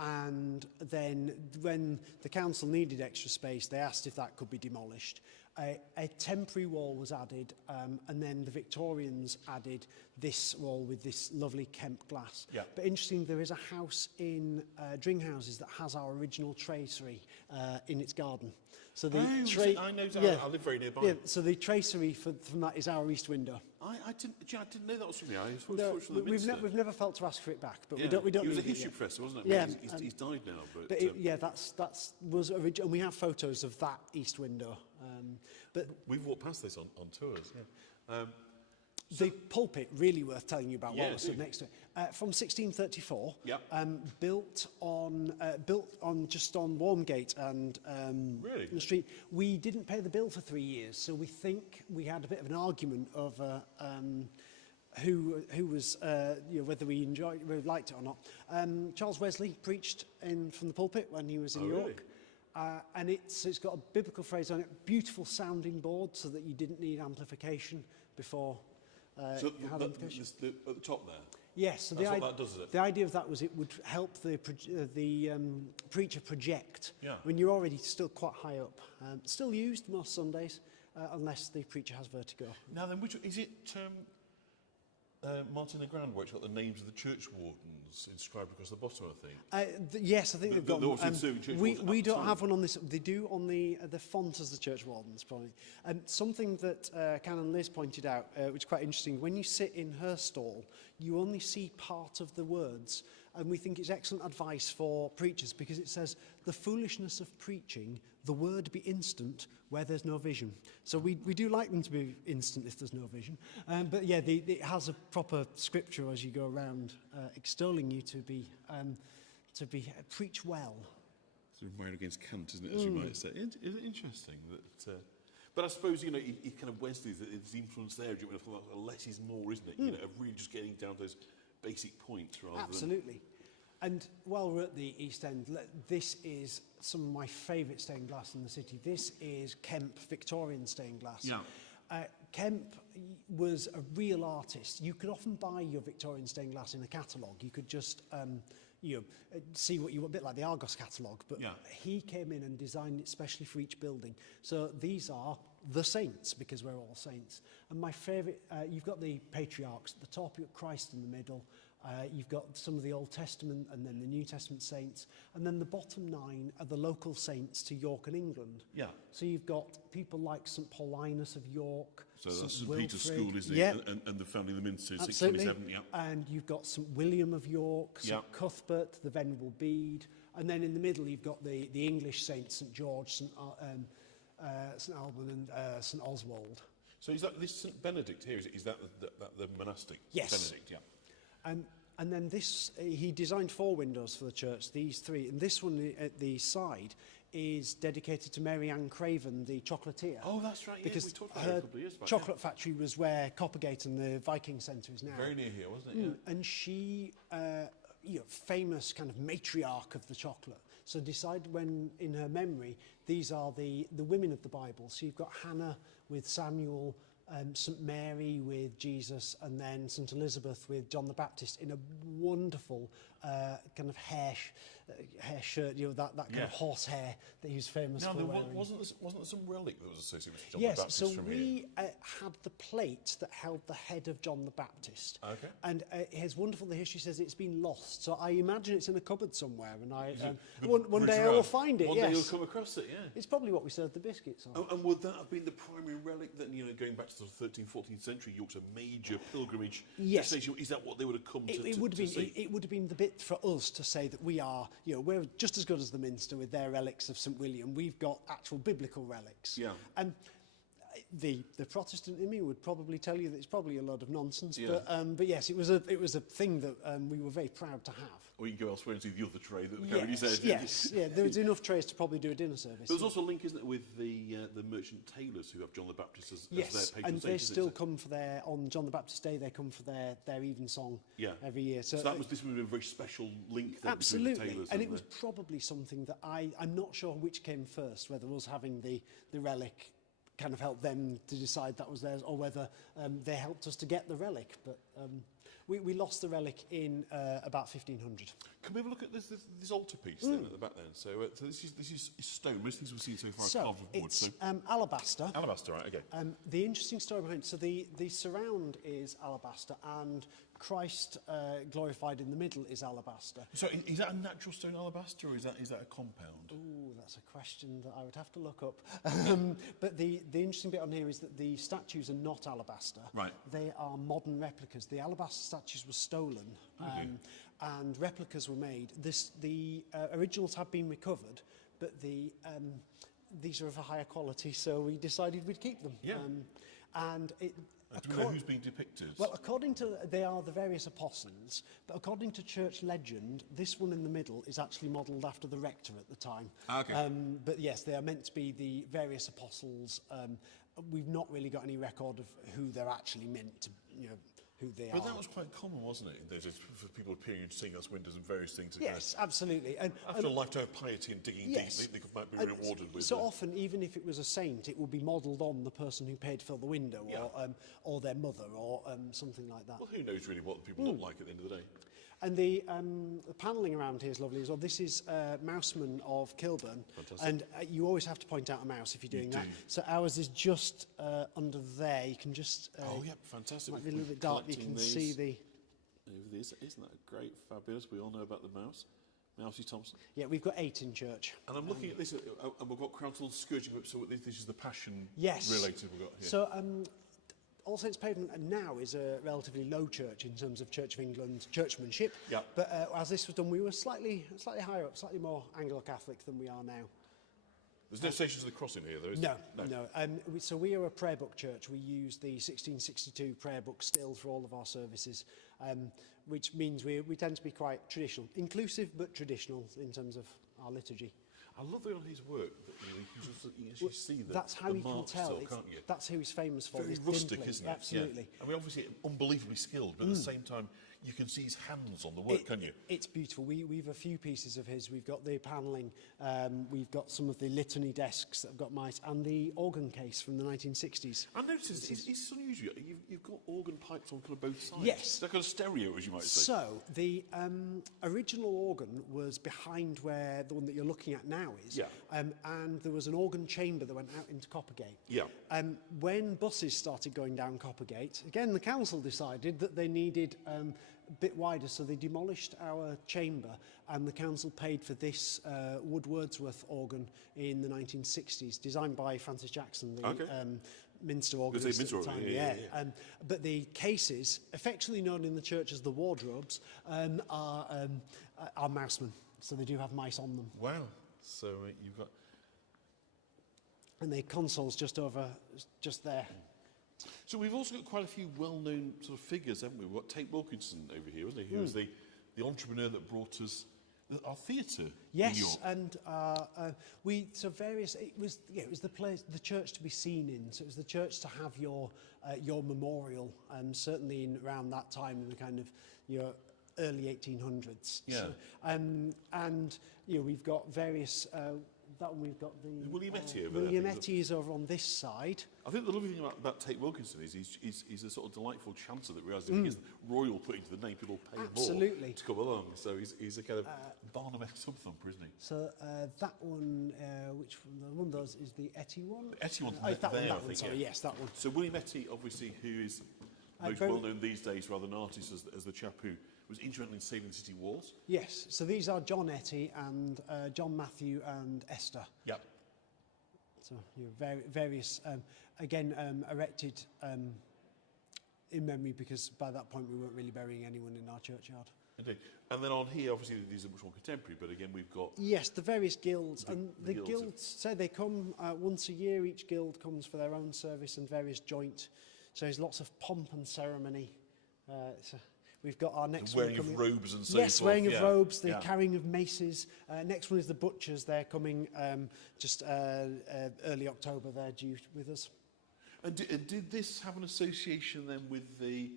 And then when the council needed extra space, they asked if that could be demolished. A temporary wall was added, and then the Victorians added this wall with this lovely Kemp glass. Yep. But interesting, there is a house in Dringhouses that has our original tracery in its garden. So the I know. I live very nearby. Yeah, so the tracery from that is our east window. I didn't know that was from me. I was from the Minster. We've never felt to ask for it back, but Yeah. we don't. He was a need it history yet. professor, wasn't it? Yeah, He's died now, but that was original. And we have photos of that east window. But we've walked past this on tours. Yeah. the pulpit, really worth telling you about Yeah, what was stood next to it. From 1634, Yep. built on just on Wormgate and Really? the street. We didn't pay the bill for 3 years, so we think we had a bit of an argument over who was whether we liked it or not. Charles Wesley preached from the pulpit when he was in York. Really? And it's got a biblical phrase on it, beautiful sounding board, so that you didn't need amplification before So you had amplification. at the top there. Yes, so That's what that does, is it? the idea of that was it would help the preacher project Yeah. when you're already still quite high up. Still used most Sundays, unless the preacher has vertigo. Now then, which is it? Martin the Grand, where it's got the names of the church wardens inscribed across the bottom, I think. Yes, I think they've got the one. Washington Serving Church We Wardens don't outside. have one on this. They do on the font as the church wardens, probably. Something that Canon Liz pointed out, which is quite interesting, when you sit in her stall, you only see part of the words. And we think it's excellent advice for preachers because it says, the foolishness of preaching, the word be instant where there's no vision. So we do like them to be instant if there's no vision. But yeah, it has a proper scripture as you go around extolling you to be preach well. Sort of married against Kant, isn't it, as you might say? Isn't it interesting that... but I suppose, you kind of Wesley's influence there, less is more, isn't it? Of really just getting down to those basic points rather Absolutely. And while we're at the East End, this is some of my favourite stained glass in the city. This is Kemp Victorian stained glass. Yeah. Kemp was a real artist. You could often buy your Victorian stained glass in a catalogue. You could just see what you want, a bit like the Argos catalogue. But Yeah. he came in and designed it specially for each building. So these are the saints, because we're all saints. And my favourite, you've got the patriarchs at the top, you've got Christ in the middle, You've got some of the Old Testament and then the New Testament saints. And then the bottom 9 are the local saints to York and England. Yeah. So you've got people like St Paulinus of York. So that's St Wilfrid. Peter's School, isn't it? Yeah. And the founding of the Minster in Absolutely. 1627. Yeah. And you've got St William of York, St Yeah. Cuthbert, the Venerable Bede. And then in the middle you've got the English saints, St George, St Alban and St Oswald. So is that this St Benedict here? Is that the monastic? Yes. Benedict, yeah. And then this, he designed 4 windows for the church, these 3. And this one at the side is dedicated to Mary Ann Craven, the chocolatier. Oh, that's right, yeah, because we talked about her a her couple of years back. chocolate factory was where Coppergate and the Viking Centre is now. Very near here, wasn't it? Yeah. And she, famous kind of matriarch of the chocolate. So decided when, in her memory, these are the women of the Bible. So you've got Hannah with Samuel, St Mary with Jesus, and then St Elizabeth with John the Baptist in a wonderful kind of hair shirt, that kind of horsehair that he was famous Now, for there wearing. wasn't there some relic that was associated with John the Yes, Baptist so from here? we had the plate that held the head of John the Baptist. Okay. And it's wonderful, the history says it's been lost. So I imagine it's in a cupboard somewhere, and The one day I will find it, One yes. day you'll come across it, yeah. It's probably what we served the biscuits on. Oh, and would that have been the primary relic that, going back to the 13th, 14th century, York's a major pilgrimage Yes. destination? Is that what they would have come to It would have been. see? It would have been the bit for us to say that we are, we're just as good as the Minster with their relics of St William. We've got actual biblical relics. Yeah. And the Protestant in me would probably tell you that it's probably a lot of nonsense. Yeah. But yes, it was a thing that we were very proud to have. Or you can go elsewhere and see the other tray that Cody said. Yes, yeah. There was enough trays to probably do a dinner service. There's also a link, isn't it, with the merchant tailors who have John the Baptist as their Yes, patron and saint, they isn't still it? come for on John the Baptist Day, they come for their evensong every year. So this would have been a very special link then Absolutely, between the tailors and it was probably something that I'm not sure which came first, whether us having the relic kind of helped them to decide that was theirs, or whether they helped us to get the relic. But we lost the relic in about 1500. Can we have a look at this altarpiece then at the back then? So, this is stone. Most things we've seen so far are carved of wood. It's alabaster. Alabaster, right? Okay. The interesting story behind it, so the surround is alabaster, and Christ glorified in the middle is alabaster. So, is that a natural stone alabaster, or is that a compound? Ooh, that's a question that I would have to look up. But the interesting bit on here is that the statues are not alabaster. Right. They are modern replicas. The alabaster statues were stolen, and replicas were made. The originals have been recovered, but these are of a higher quality, so we decided we'd keep them. Yeah. And it. Do we know who's being depicted? Well, they are the various apostles, but according to church legend, this one in the middle is actually modelled after the rector at the time. Okay. But yes, they are meant to be the various apostles. We've not really got any record of who they're actually meant to, who they are. But that was quite common, wasn't it? There's for people appearing and seeing us windows and various things. Yes, absolutely. And after a lifetime of piety and digging yes, deep, they might be rewarded with. So often, even if it was a saint, it would be modelled on the person who paid for the window, or their mother, or something like that. Well, who knows really what the people look like at the end of the day? And the panelling around here is lovely as well. This is Mouseman of Kilburn. Fantastic. And you always have to point out a mouse if you're doing that. So ours is just under there. You can just... oh, yeah, fantastic. Might be a little bit dark, you can see the... Over this. Isn't that great? Fabulous. We all know about the mouse. Mousy Thompson. Yeah, we've got 8 in church. And I'm looking at this, and we've got Crown's Scourging Whip, so this is the Passion Yes. related we've got here. So All Saints Pavement now is a relatively low church in terms of Church of England churchmanship. Yeah. But as this was done, we were slightly higher up, slightly more Anglo-Catholic than we are now. There's no Stations of the Cross in here, though, is there? No. So we are a prayer book church. We use the 1662 prayer book still for all of our services, which means we tend to be quite traditional, inclusive but traditional in terms of our liturgy. I love that on his work that you can actually see the That's how you can marks tell. still, can't you? That's who he's famous for. Very his rustic, dimpling. isn't it? Absolutely. Yeah. I mean, obviously unbelievably skilled, but at the same time, you can see his hands on the work, can't you? It's beautiful. We've a few pieces of his. We've got the panelling, we've got some of the litany desks that have got mice, and the organ case from the 1960s. I noticed it's unusual. You've got organ pipes on kind of both sides. Yes. It's like a stereo, as you might say. So the original organ was behind where the one that you're looking at now is. Yeah. And there was an organ chamber that went out into Coppergate. Yeah. When buses started going down Coppergate, again, the council decided that they needed a bit wider, so they demolished our chamber, and the council paid for this Wood Wordsworth organ in the 1960s, designed by Francis Jackson, the Minster organist at the time. But the cases, affectionately known in the church as the wardrobes, are mousemen, so they do have mice on them. Wow. So you've got... And the console's just there. So we've also got quite a few well-known sort of figures, haven't we? We've got Tate Wilkinson over here, wasn't he? Who was the entrepreneur that brought us our theatre in Yes, York. and it was the place, the church to be seen in. So it was the church to have your memorial, and certainly around that time in the kind of your early 1800s. Yeah. So, and we've got various. That one we've got the William Etty over there. William Etty is over on this side. I think the lovely thing about Tate Wilkinson is he's a sort of delightful chancer that realises if he gets royal put into the name, people pay Absolutely. more to come along. So he's a kind of Barnum Subthumper, isn't he? So that one, which one of those is the Etty one? The Etty one's that there, one, sorry, yes, that one. So William Etty, obviously, who is most well known these days, rather than an artist, as the chap who was instrumental in saving the city walls. Yes, so these are John Etty and John Matthew and Esther. Yep. So various, erected in memory, because by that point we weren't really burying anyone in our churchyard. Indeed. And then on here, obviously, these are much more contemporary, but again, we've got... Yes, the various guilds. The guilds guilds say they come once a year. Each guild comes for their own service and various joint. So there's lots of pomp and ceremony. So we've got our next wearing one of coming. robes and so yes, forth. wearing of robes, the carrying of maces. Next one is the butchers. They're coming just early October. They're due with us. And did this have an association then with the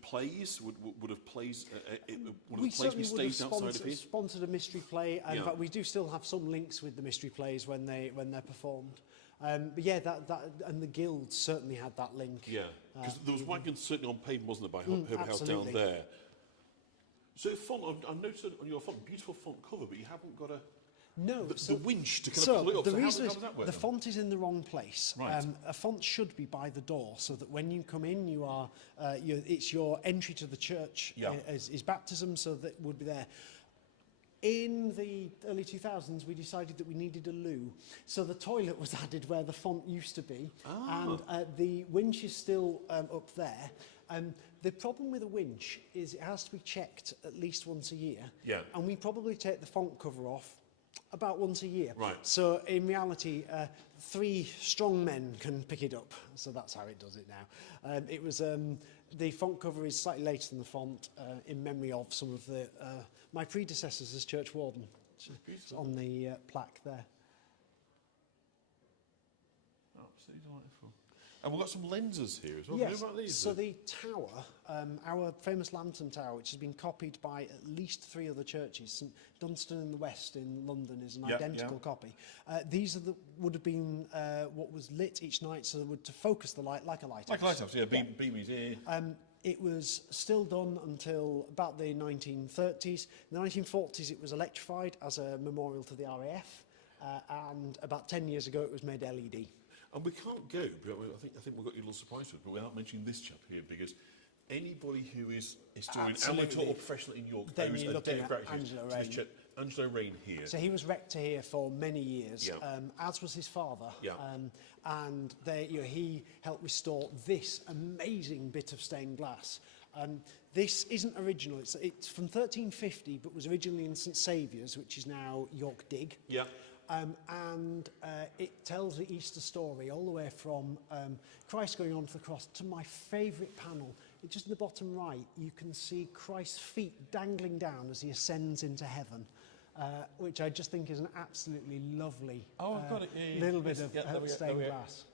plays? Would have plays? One of the plays be staged outside of here? Sponsored a mystery play. In fact, we do still have some links with the mystery plays when they're performed. But yeah, that and the guilds certainly had that link. Yeah, because there was wagons certainly on pavement, wasn't there, by Herbert House down there. So font, I've noticed on your font, beautiful font cover, but you haven't got the winch to kind of pull it up. The so reason how is does that work the then? font is in the wrong place. Right. A font should be by the door, so that when you come in, you are it's your entry to the church is baptism, so that would be there. In the early 2000s, we decided that we needed a loo. So the toilet was added where the font used to be. And the winch is still up there. The problem with a winch is it has to be checked at least once a year. Yeah. And we probably take the font cover off about once a year. Right. So in reality, 3 strong men can pick it up. So that's how it does it now. It was the font cover is slightly later than the font, in memory of some of the my predecessors as church warden. It's on the plaque there. Absolutely delightful. And we've got some lenses here as well. Yes, What about these? so the tower, our famous lantern tower, which has been copied by at least 3 other churches. St Dunstan in the West in London is an identical copy. These are would have been what was lit each night, so they would to focus the light like a lighthouse. Like a lighthouse, yeah. Beam is here. It was still done until about the 1930s. In the 1940s, it was electrified as a memorial to the RAF, and about 10 years ago, it was made LED. And we can't go, but I think we've got you a little surprise with, but without mentioning this chap here, because anybody who is a historian, amateur or professional in York, then owes you're a looking debt of at gratitude Angelo to this Rain. chap, Angelo Rain here. So he was rector here for many years, as was his father. Yeah. And he helped restore this amazing bit of stained glass. This isn't original. It's from 1350, but was originally in St Saviour's, which is now York Dig. Yeah. And it tells the Easter story all the way from Christ going onto the cross to my favourite panel. Just in the bottom right, you can see Christ's feet dangling down as he ascends into heaven, which I just think is an absolutely lovely I've got it. little bit of stained glass.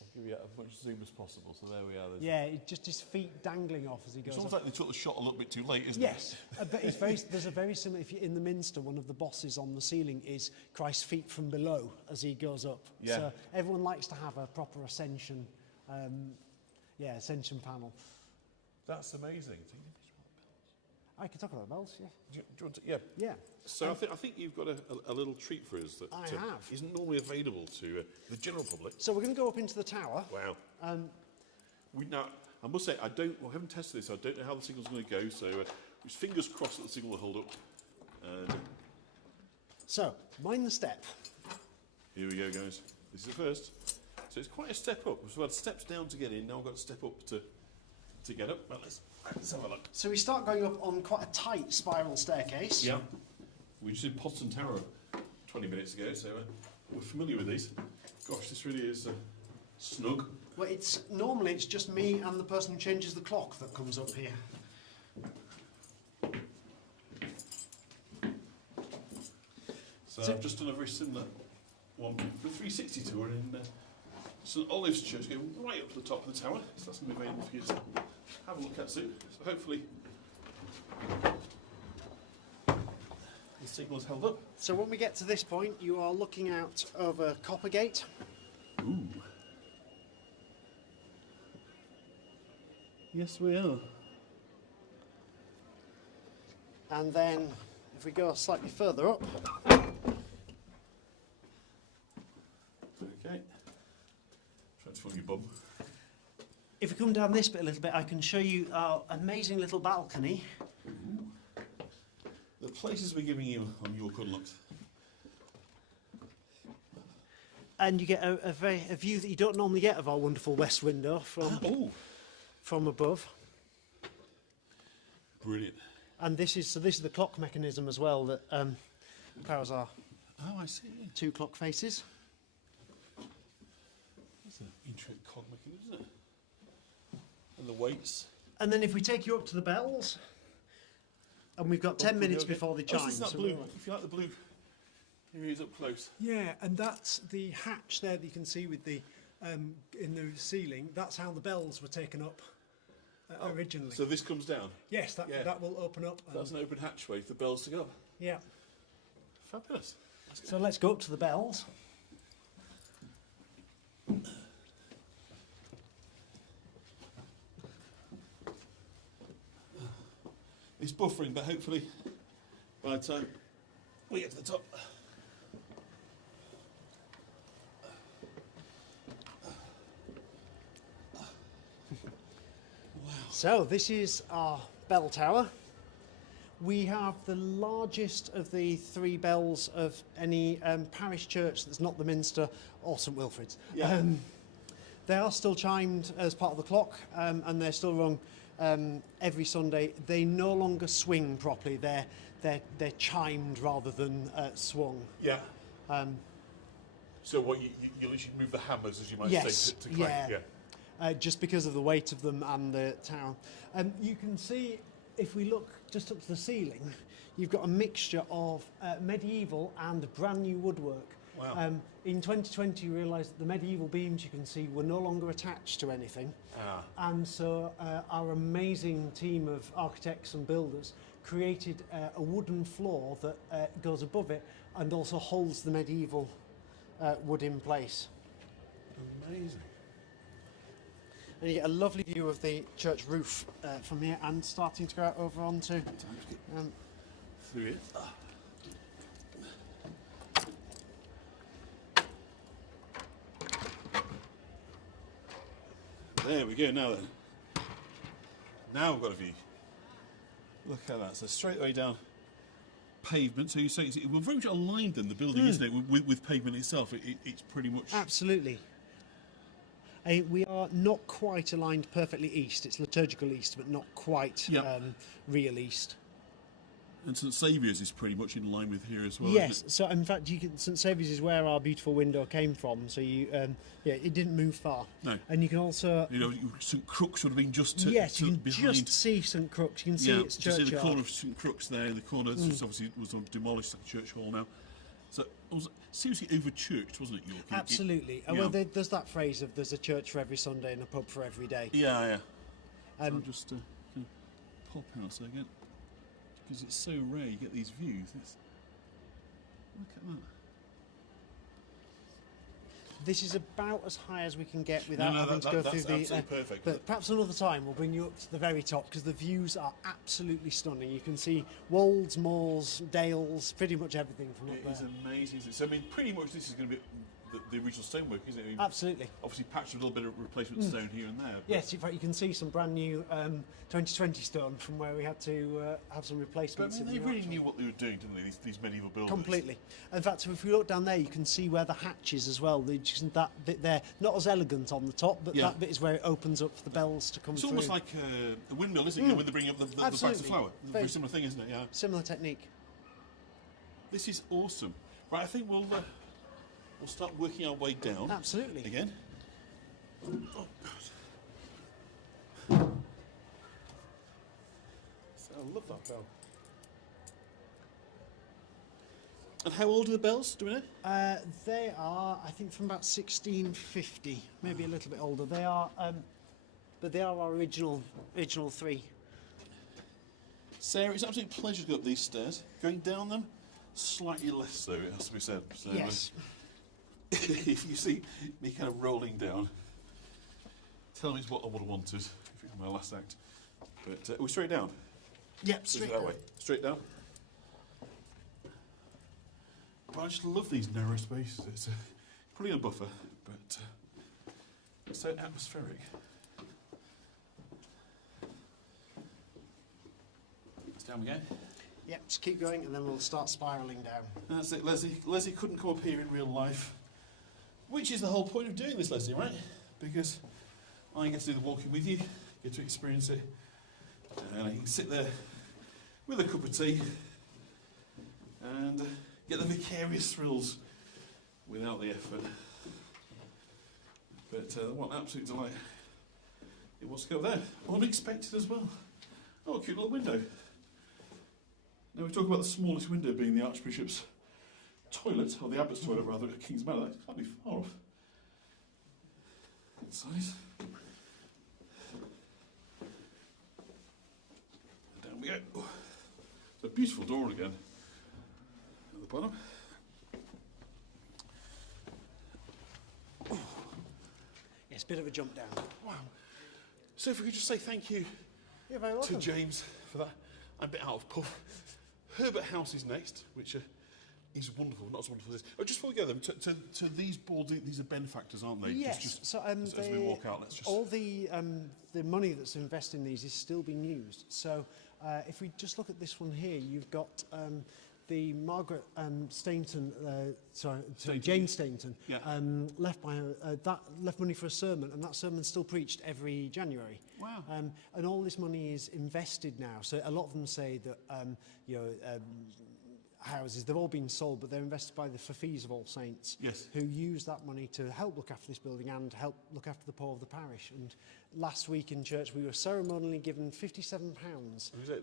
I'll give you as much zoom as possible, so there we are. Just his feet dangling off as he goes. It's almost like they took the shot a little bit too late, isn't it? Yes, but there's a very similar. In the Minster, one of the bosses on the ceiling is Christ's feet from below as he goes up. Yeah. So everyone likes to have a proper ascension, ascension panel. That's amazing. I can talk about bells, yeah. Do you want to, yeah. Yeah. So I think you've got a little treat for us that I have. Isn't normally available to the general public. So we're going to go up into the tower. Wow. I must say, I haven't tested this. I don't know how the signal's going to go. So, just fingers crossed that the signal will hold up. So, mind the step. Here we go, guys. This is the first. So it's quite a step up. We've had steps down to get in. Now we've got to step up to get up. Well, let's have a look. So we start going up on quite a tight spiral staircase. Yeah. We just did Potton Tower 20 minutes ago, so we're familiar with these. Gosh, this really is snug. Well, normally it's just me and the person who changes the clock that comes up here. So I've just done a very similar one for 360 tour in St Olave's Church, going right up to the top of the tower. So that's going to be available for you to have a look at soon. So hopefully the signal's held up. So when we get to this point, you are looking out over Coppergate. Ooh. Yes, we are. And then if we go slightly further up, Okay. Transform your bum. if we come down this bit a little bit, I can show you our amazing little balcony. The places we're giving you on York Unlocked. And you get a view that you don't normally get of our wonderful west window from above. Brilliant. And this is the clock mechanism as well that powers our Oh, I see. Yeah. 2 clock faces. That's an intricate cog mechanism, isn't it? And the weights. And then if we take you up to the bells, and we've got 10 minutes before the Oh, chimes. is that so blue? If you like the blue, here he is up close. Yeah, and that's the hatch there that you can see with the in the ceiling. That's how the bells were taken up originally. So this comes down. Yes, that will open up. That's an open hatchway for the bells to go up. Yeah. Fabulous. So let's go up to the bells. It's buffering, but hopefully by the time we get to the top. So this is our bell tower. We have the largest of the 3 bells of any parish church that's not the Minster or St Wilfrid's. Yeah. They are still chimed as part of the clock, and they're still rung every Sunday. They no longer swing properly. They're chimed rather than swung. Yeah. So what you literally move the hammers, as you might say, to clank. Yeah. Just because of the weight of them and the tower. You can see, if we look just up to the ceiling, you've got a mixture of medieval and brand new woodwork. Wow. In 2020, we realised that the medieval beams you can see were no longer attached to anything. And so our amazing team of architects and builders created a wooden floor that goes above it and also holds the medieval wood in place. Amazing. And you get a lovely view of the church roof from here, and starting to go out over onto Through it. There we go, now then. Now we've got a view. Look at that, so straight away down pavement. So you're saying we're very much aligned then, the building, isn't it, with pavement itself. It's pretty much... Absolutely. We are not quite aligned perfectly east. It's liturgical east, but not quite real east. And St Saviour's is pretty much in line with here as well. Yes, isn't it? so in fact, St Saviour's is where our beautiful window came from. So it didn't move far. No. And you can also St Crooks would have been just to, yes, you can behind. Just see St Crooks. You can see its just churchyard. in the corner of St Crooks there, in the corner, this obviously was demolished at the church hall now. So it was seriously over-churched, wasn't it, York? Absolutely. Well, there's that phrase of there's a church for every Sunday and a pub for every day. Yeah. So I'll just kind of pop out so again, because it's so rare you get these views. Look at that. This is about as high as we can get without having to go through the... That's absolutely perfect. But perhaps another time we'll bring you up to the very top, because the views are absolutely stunning. You can see wolds, moors, dales, pretty much everything from up there. It is amazing. So I mean, pretty much this is going to be the original stonework, isn't it? I mean, Absolutely. obviously patched with a little bit of replacement stone here and there. But Yes, in fact, you can see some brand new 2020 stone from where we had to have some But I replacements. mean, in they the really archway. knew what they were doing, didn't they? These medieval builders. Completely. In fact, if we look down there, you can see where the hatch is as well. That bit there, not as elegant on the top, but Yeah. that bit is where it opens up for the bells to come It's through. almost like a windmill, isn't it? You know, when they bring up the bags of Absolutely. flour. Very- Very similar thing, isn't it? Yeah. Similar technique. This is awesome. Right, I think we'll start working our way down. Absolutely. Again. Oh God. I love that bell. And how old are the bells? Do we know? They are, I think, from about 1650, maybe a little bit older. They are, but they are our original three. Sarah, it's an absolute pleasure to go up these stairs. Going down them, slightly less so, it has to be said. So, Yes. if you see me kind of rolling down, tell me what I would have wanted if it was my last act. But are we straight down? Yep, Is it straight that down. way? Straight down? But I just love these narrow spaces. It's probably a buffer, but it's so atmospheric. It's down we go. Yep, just keep going and then we'll start spiralling down. That's it, Leslie. Leslie couldn't come up here in real life, which is the whole point of doing this, Leslie, right? Because I get to do the walking with you, get to experience it, and I can sit there with a cup of tea and get the vicarious thrills without the effort. But what an absolute delight it was to go there. Unexpected as well. Oh, a cute little window. Now we talk about the smallest window being the Archbishop's toilet, or the Abbot's toilet rather, at King's Mallow. That can't be far off in size. Down we go. It's a beautiful door again at the bottom. Yes, bit of a jump down. Wow. So if we could just say thank you You're very to welcome. James for that. I'm a bit out of puff. Herbert House is next, which is wonderful, not as wonderful as this. Oh, just before we go then, to these boards, these are benefactors, aren't they? Yes. Just, So as we walk out, let's just... all the money that's invested in these is still being used. So if we just look at this one here, you've got the Margaret Stainton, Jane Stainton, Yeah. left money for a sermon, and that sermon's still preached every January. Wow. And all this money is invested now. So a lot of them say that houses, they've all been sold, but they're invested by the for fees of All Saints, Yes. who use that money to help look after this building and help look after the poor of the parish. And last week in church, we were ceremonially given £57,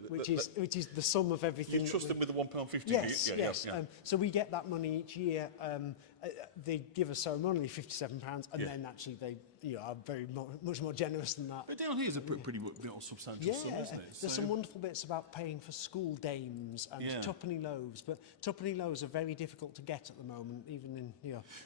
which is the sum of everything. You trust them with the £1.50? Yes, Yeah, yes. yeah. So we get that money each year. They give us ceremonially £57, and Yeah. then actually they are much more generous than that. But down here is a pretty substantial sum, isn't it? There's So- some wonderful bits about paying for school dames and Yeah. tuppenny loaves, but tuppenny loaves are very difficult to get at the moment, even in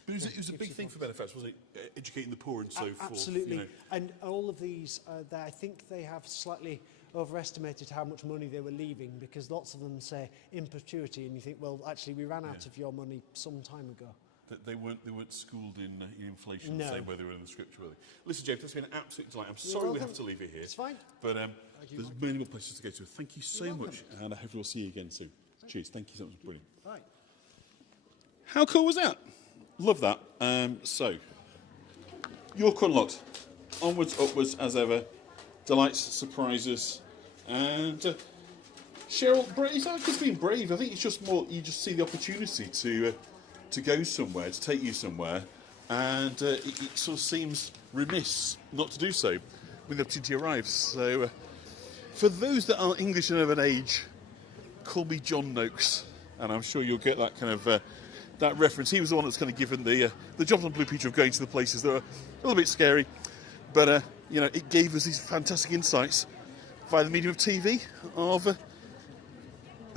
But it was a big thing for benefits, was it? Educating the poor and so forth. Absolutely, You know. and all of these, I think they have slightly overestimated how much money they were leaving, because lots of them say in perpetuity, and you think, well, actually, we ran out of your money some time ago. That they weren't schooled in inflation No. the same way they were in the scripture, were they? Listen, James, that's been an absolute delight. I'm sorry we welcome. have to leave it here. It's fine. But there's many more places to go to. Thank you so You're much, and I hope we'll see you again soon. Cheers. Thank you so much. Brilliant. Right. How cool was that? Love that. So, York Unlocked. Onwards, upwards, as ever. Delights, surprises, and Cheryl, it's not just being brave. I think it's just more, you just see the opportunity to go somewhere, to take you somewhere, and it sort of seems remiss not to do so when the opportunity arrives. So, for those that are English and of an age, call me John Noakes, and I'm sure you'll get that kind of that reference. He was the one that's kind of given the jobs on Blue Peter of going to the places that are a little bit scary, but it gave us these fantastic insights via the medium of TV of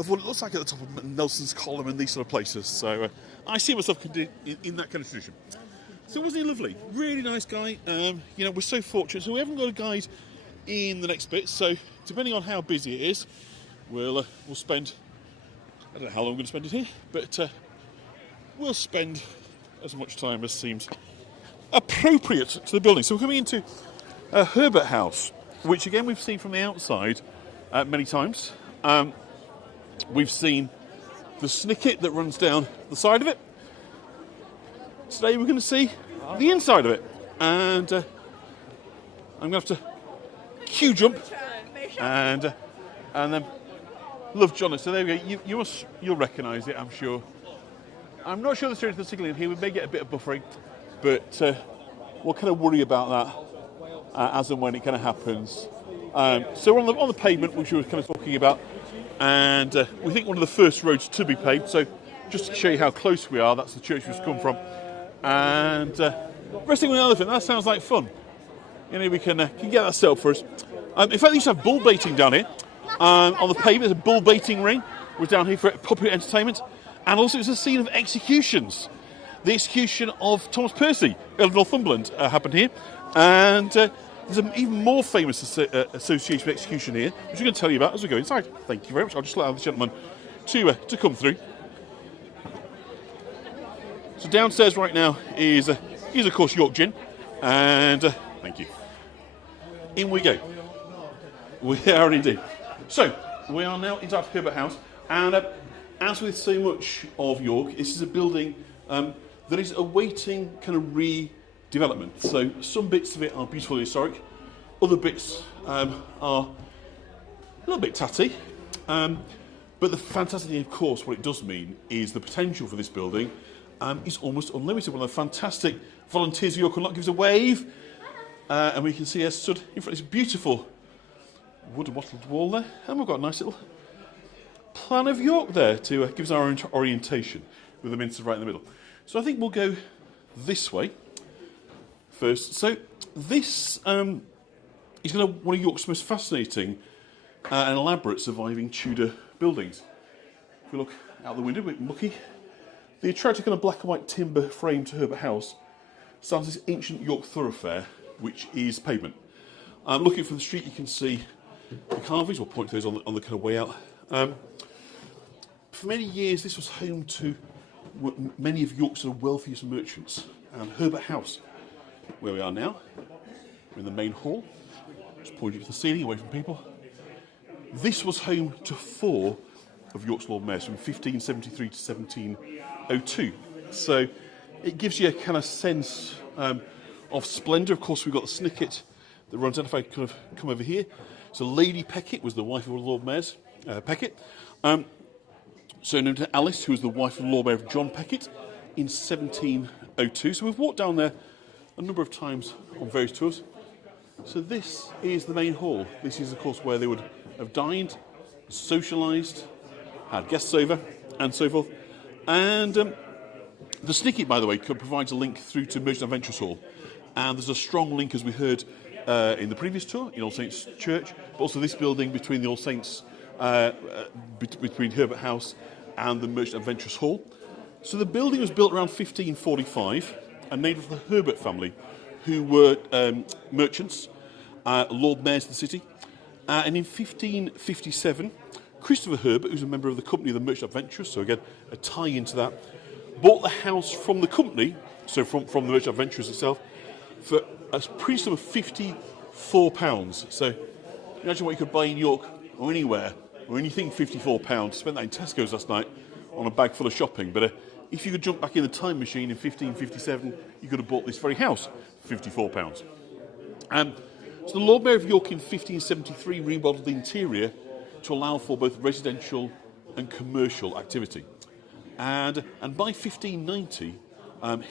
what it looks like at the top of Nelson's Column and these sort of places. So I see myself in that kind of tradition. So wasn't he lovely? Really nice guy. We're so fortunate. So we haven't got a guide in the next bit. So depending on how busy it is, we'll spend, I don't know how long we're going to spend it here, but we'll spend as much time as seems appropriate to the building. So we're coming into Herbert House, which again we've seen from the outside many times. We've seen the snicket that runs down the side of it. Today we're going to see the inside of it, and I'm going to have to queue jump and then love John. So there we go. You'll recognise it, I'm sure. I'm not sure the strength of the signal in here. We may get a bit of buffering, but we'll kind of worry about that as and when it kind of happens. So we're on the pavement, which we were kind of talking about, and we think one of the first roads to be paved. So just to show you how close we are, that's the church we've come from. And resting on the elephant, that sounds like fun. You know, we can get that set up for us. In fact, they used to have bull baiting down here. On the pavement, there's a bull baiting ring. We're down here for popular entertainment. And also it's a scene of executions. The execution of Thomas Percy, Earl of Northumberland, happened here. And there's an even more famous association with execution here, which I'm going to tell you about as we go inside. Thank you very much. I'll just allow the gentleman to come through. So downstairs right now is of course York Gin, and thank you. In we go. We are indeed. So we are now inside Herbert House, and as with so much of York, this is a building that is awaiting kind of redevelopment. So some bits of it are beautiful and historic, other bits are a little bit tatty. But the fantastic thing, of course, what it does mean is the potential for this building is almost unlimited. One of the fantastic volunteers of York Unlocked gives a wave, and we can see her stood in front of this beautiful wooden wattled wall there, and we've got a nice little plan of York there to give us our orientation, with the Minster right in the middle. So I think we'll go this way first. So this is kind of one of York's most fascinating and elaborate surviving Tudor buildings. If we look out the window, we're lucky. The attractive kind of black and white timber frame to Herbert House stands this ancient York thoroughfare, which is pavement. Looking from the street, you can see the carvings. We'll point to those on the kind of way out. For many years, this was home to many of York's wealthiest merchants. And Herbert House, where we are now, we're in the main hall. Just pointing to the ceiling, away from people. This was home to 4 of York's Lord Mayors from 1573 to 1702. So it gives you a kind of sense of splendour. Of course, we've got the snicket that runs out. If I kind of come over here. So Lady Peckett was the wife of Lord Mayors, Peckett. So known to Alice, who was the wife of Lord Mayor of John Peckett in 1702. So we've walked down there a number of times on various tours. So this is the main hall. This is, of course, where they would have dined, socialised, had guests over, and so forth. And the snicket, by the way, provides a link through to Merchant Adventurers Hall. And there's a strong link, as we heard in the previous tour, in All Saints Church, but also this building between the All Saints, between Herbert House and the Merchant Adventurers Hall. So the building was built around 1545 and named for the Herbert family, who were merchants, Lord Mayors of the city. And in 1557, Christopher Herbert, who's a member of the company of the Merchant Adventurers, so again, a tie into that, bought the house from the company, so from the Merchant Adventurers itself, for a pretty sum of £54. So imagine what you could buy in York or anywhere, or anything £54. Spent that in Tesco's last night on a bag full of shopping. But if you could jump back in the time machine in 1557, you could have bought this very house for £54. So the Lord Mayor of York in 1573 remodelled the interior to allow for both residential and commercial activity. And by 1590,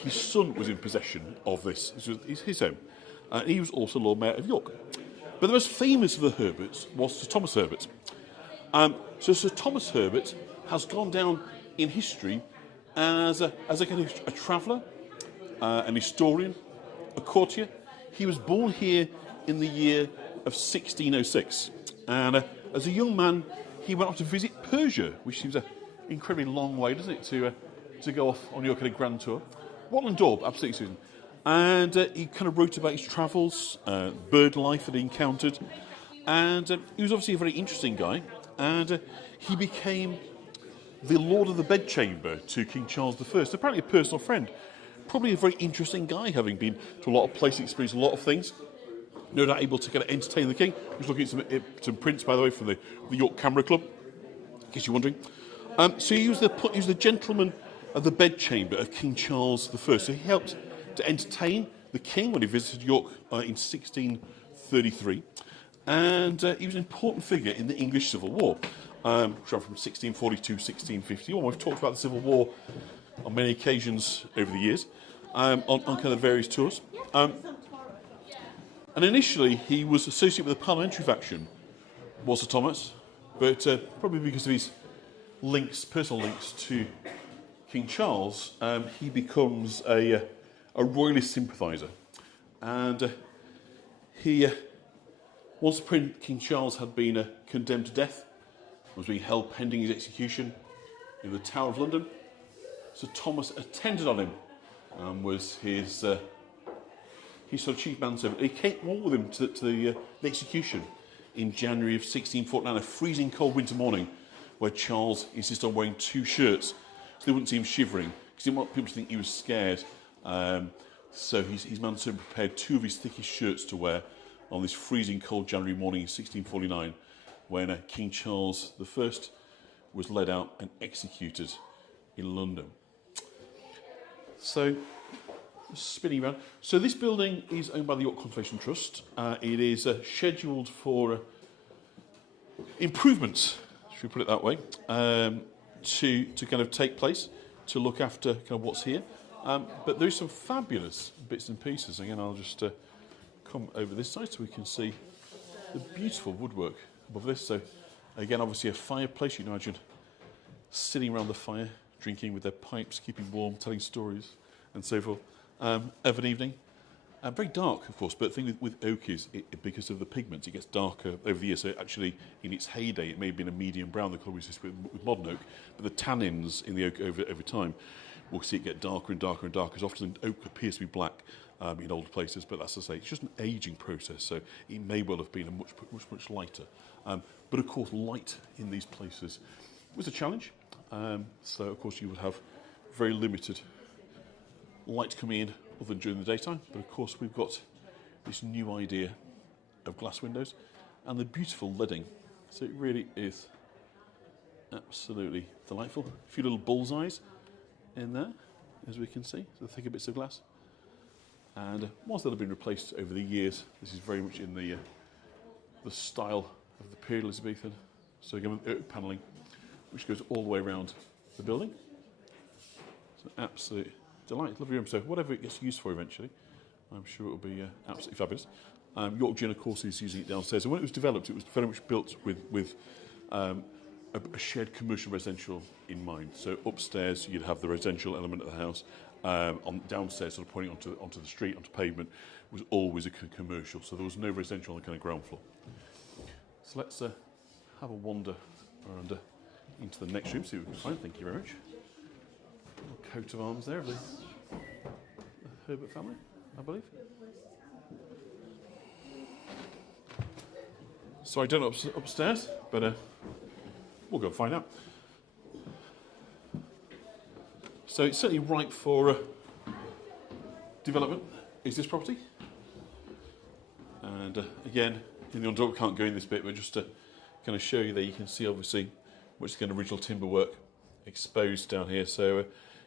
his son was in possession of this. This was his home. He was also Lord Mayor of York. But the most famous of the Herberts was Sir Thomas Herbert. So Sir Thomas Herbert has gone down in history as a kind of a traveller, an historian, a courtier. He was born here in the year of 1606. And as a young man, he went off to visit Persia, which seems an incredibly long way, doesn't it, to go off on your kind of grand tour. Watling Daub, absolutely, Susan. And he kind of wrote about his travels, bird life that he encountered. And he was obviously a very interesting guy. And he became the Lord of the Bedchamber to King Charles I. Apparently a personal friend. probably a very interesting guy, having been to a lot of places, experienced a lot of things. No doubt able to kind of entertain the king. I was looking at some prints, by the way, from the York Camera Club, in case you're wondering. So he was the gentleman of the bedchamber of King Charles I. So he helped to entertain the king when he visited York in 1633. And he was an important figure in the English Civil War, from 1642 to 1651. We've talked about the Civil War on many occasions over the years, on kind of various tours. And initially, he was associated with the parliamentary faction, was Sir Thomas, but probably because of his personal links to King Charles, he becomes a royalist sympathiser. And once King Charles had been condemned to death, was being held pending his execution in the Tower of London, Sir Thomas attended on him and was his sort of chief manservant. He came along with him to the execution in January of 1649, a freezing cold winter morning, where Charles insisted on wearing 2 shirts so they wouldn't see him shivering, because he didn't want people to think he was scared. So his manservant prepared 2 of his thickest shirts to wear on this freezing cold January morning in 1649, when King Charles I was led out and executed in London. So, spinning around. So this building is owned by the York Conservation Trust. It is scheduled for improvements, should we put it that way, to kind of take place, to look after kind of what's here. But there's some fabulous bits and pieces. Again, I'll just come over this side so we can see the beautiful woodwork above this. So, again, obviously a fireplace. You can imagine sitting around the fire, drinking with their pipes, keeping warm, telling stories, and so forth. Of an evening. Very dark, of course, but the thing with oak is, because of the pigments, it gets darker over the years. So actually, in its heyday, it may have been a medium brown, the colour we see with modern oak, but the tannins in the oak over time, we'll see it get darker and darker and darker, because often oak appears to be black in older places, but that's to say, it's just an ageing process, so it may well have been a much lighter. But of course, light in these places was a challenge. So, of course, you would have very limited light coming in other than during the daytime, but of course we've got this new idea of glass windows and the beautiful leading. So it really is absolutely delightful. A few little bullseyes in there, as we can see, the thicker bits of glass. And whilst that have been replaced over the years, this is very much in the style of the period Elizabethan. So again, with oak panelling, which goes all the way around the building. It's an absolute delight, lovely room. So whatever it gets used for eventually, I'm sure it will be absolutely fabulous. York Gin, of course, is using it downstairs. And when it was developed, it was very much built with a shared commercial residential in mind. So upstairs, you'd have the residential element of the house. Downstairs, sort of pointing onto the street, onto pavement, was always a commercial. So there was no residential on the kind of ground floor. So let's have a wander around into the next room, see what we can find. Thank you very much. Little coat of arms there of the Herbert family, I believe. So I don't know upstairs, but we'll go and find out. So it's certainly ripe for development, is this property. And again, in the underdog, can't go in this bit, but just to kind of show you there, you can see obviously which kind of original timber work exposed down here. So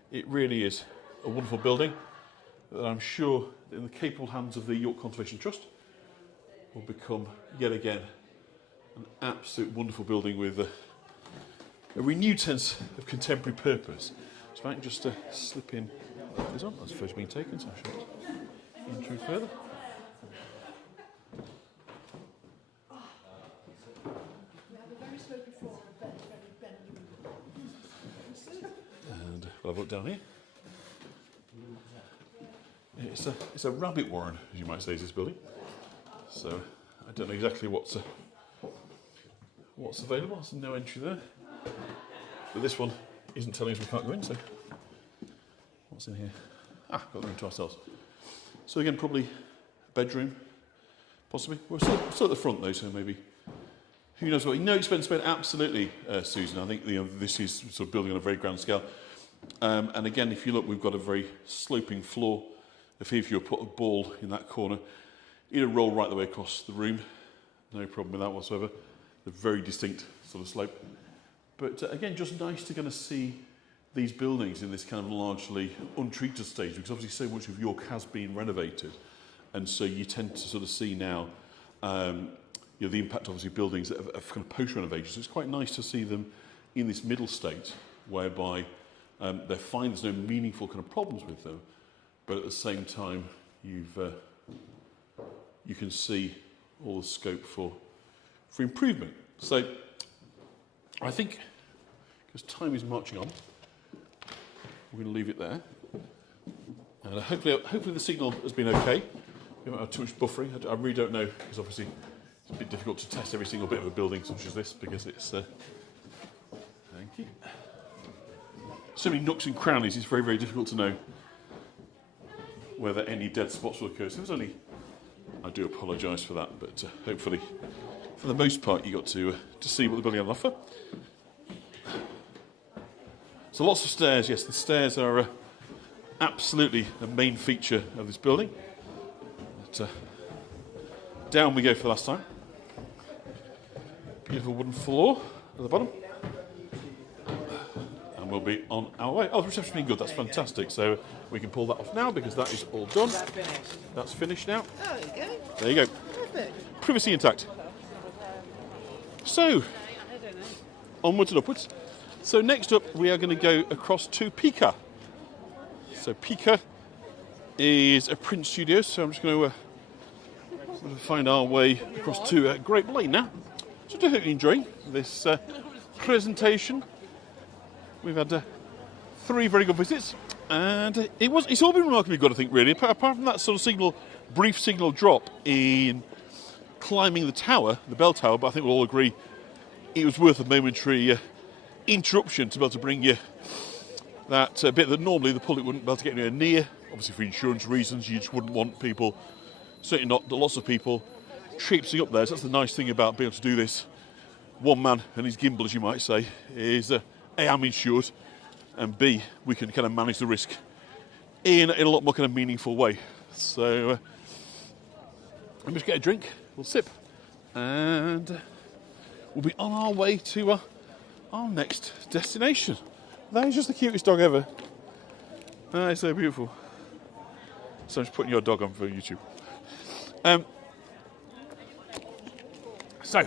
it really is a wonderful building that I'm sure in the capable hands of the York Conservation Trust will become yet again an absolute wonderful building with a renewed sense of contemporary purpose. So if I can just slip in this on, that's first being taken, so I shall intrude further. And we'll have a look down here. It's a rabbit warren, as you might say, is this building. So I don't know exactly what's available. There's no entry there. But this one isn't telling us we can't go in, so what's in here? Got the room to ourselves. So again, probably a bedroom, possibly. We're still at the front though, so maybe, who knows what. No expense spent, absolutely, Susan. I think this is sort of building on a very grand scale. And again, if you look, we've got a very sloping floor. If you put a ball in that corner, it'll roll right the way across the room. No problem with that whatsoever. A very distinct sort of slope. But again, just nice to kind of see these buildings in this kind of largely untreated stage, because obviously so much of York has been renovated. And so you tend to sort of see now the impact, obviously, of buildings that have kind of post-renovation. So it's quite nice to see them in this middle state, whereby they're fine, there's no meaningful kind of problems with them, but at the same time, you can see all the scope for improvement. So I think, because time is marching on, we're going to leave it there. And hopefully the signal has been okay. We haven't had too much buffering. I really don't know, because obviously it's a bit difficult to test every single bit of a building such as this, because it's... thank you. So many nooks and crannies, it's very, very difficult to know whether any dead spots will occur. So there's only... I do apologise for that, but hopefully, for the most part, you got to see what the building had on offer. So lots of stairs, yes, the stairs are absolutely a main feature of this building. But, down we go for the last time. Beautiful wooden floor at the bottom. And we'll be on our way. Oh, the reception's been good, that's fantastic. So we can pull that off now because that is all done. That's finished now. Oh, there you go. There you go. Perfect. Privacy intact. So, onwards and upwards. So next up we are going to go across to Pika. So Pika is a print studio, so I'm just going to find our way across to Grape Lane now. So I do hope you enjoy this presentation. We've had 3 very good visits, and it's all been remarkably good, I think, really. Apart from that sort of brief signal drop in climbing the tower, the bell tower, but I think we'll all agree it was worth a momentary interruption to be able to bring you that bit that normally the public wouldn't be able to get anywhere near. Obviously, for insurance reasons, you just wouldn't want people, certainly not lots of people, traipsing up there. So that's the nice thing about being able to do this. One man and his gimbal, as you might say, is A, I'm insured, and B, we can kind of manage the risk in a lot more kind of meaningful way. So let me just get a drink, we'll sip, and we'll be on our way to our next destination. That is just the cutest dog ever. That is so beautiful. So I'm just putting your dog on for YouTube. So,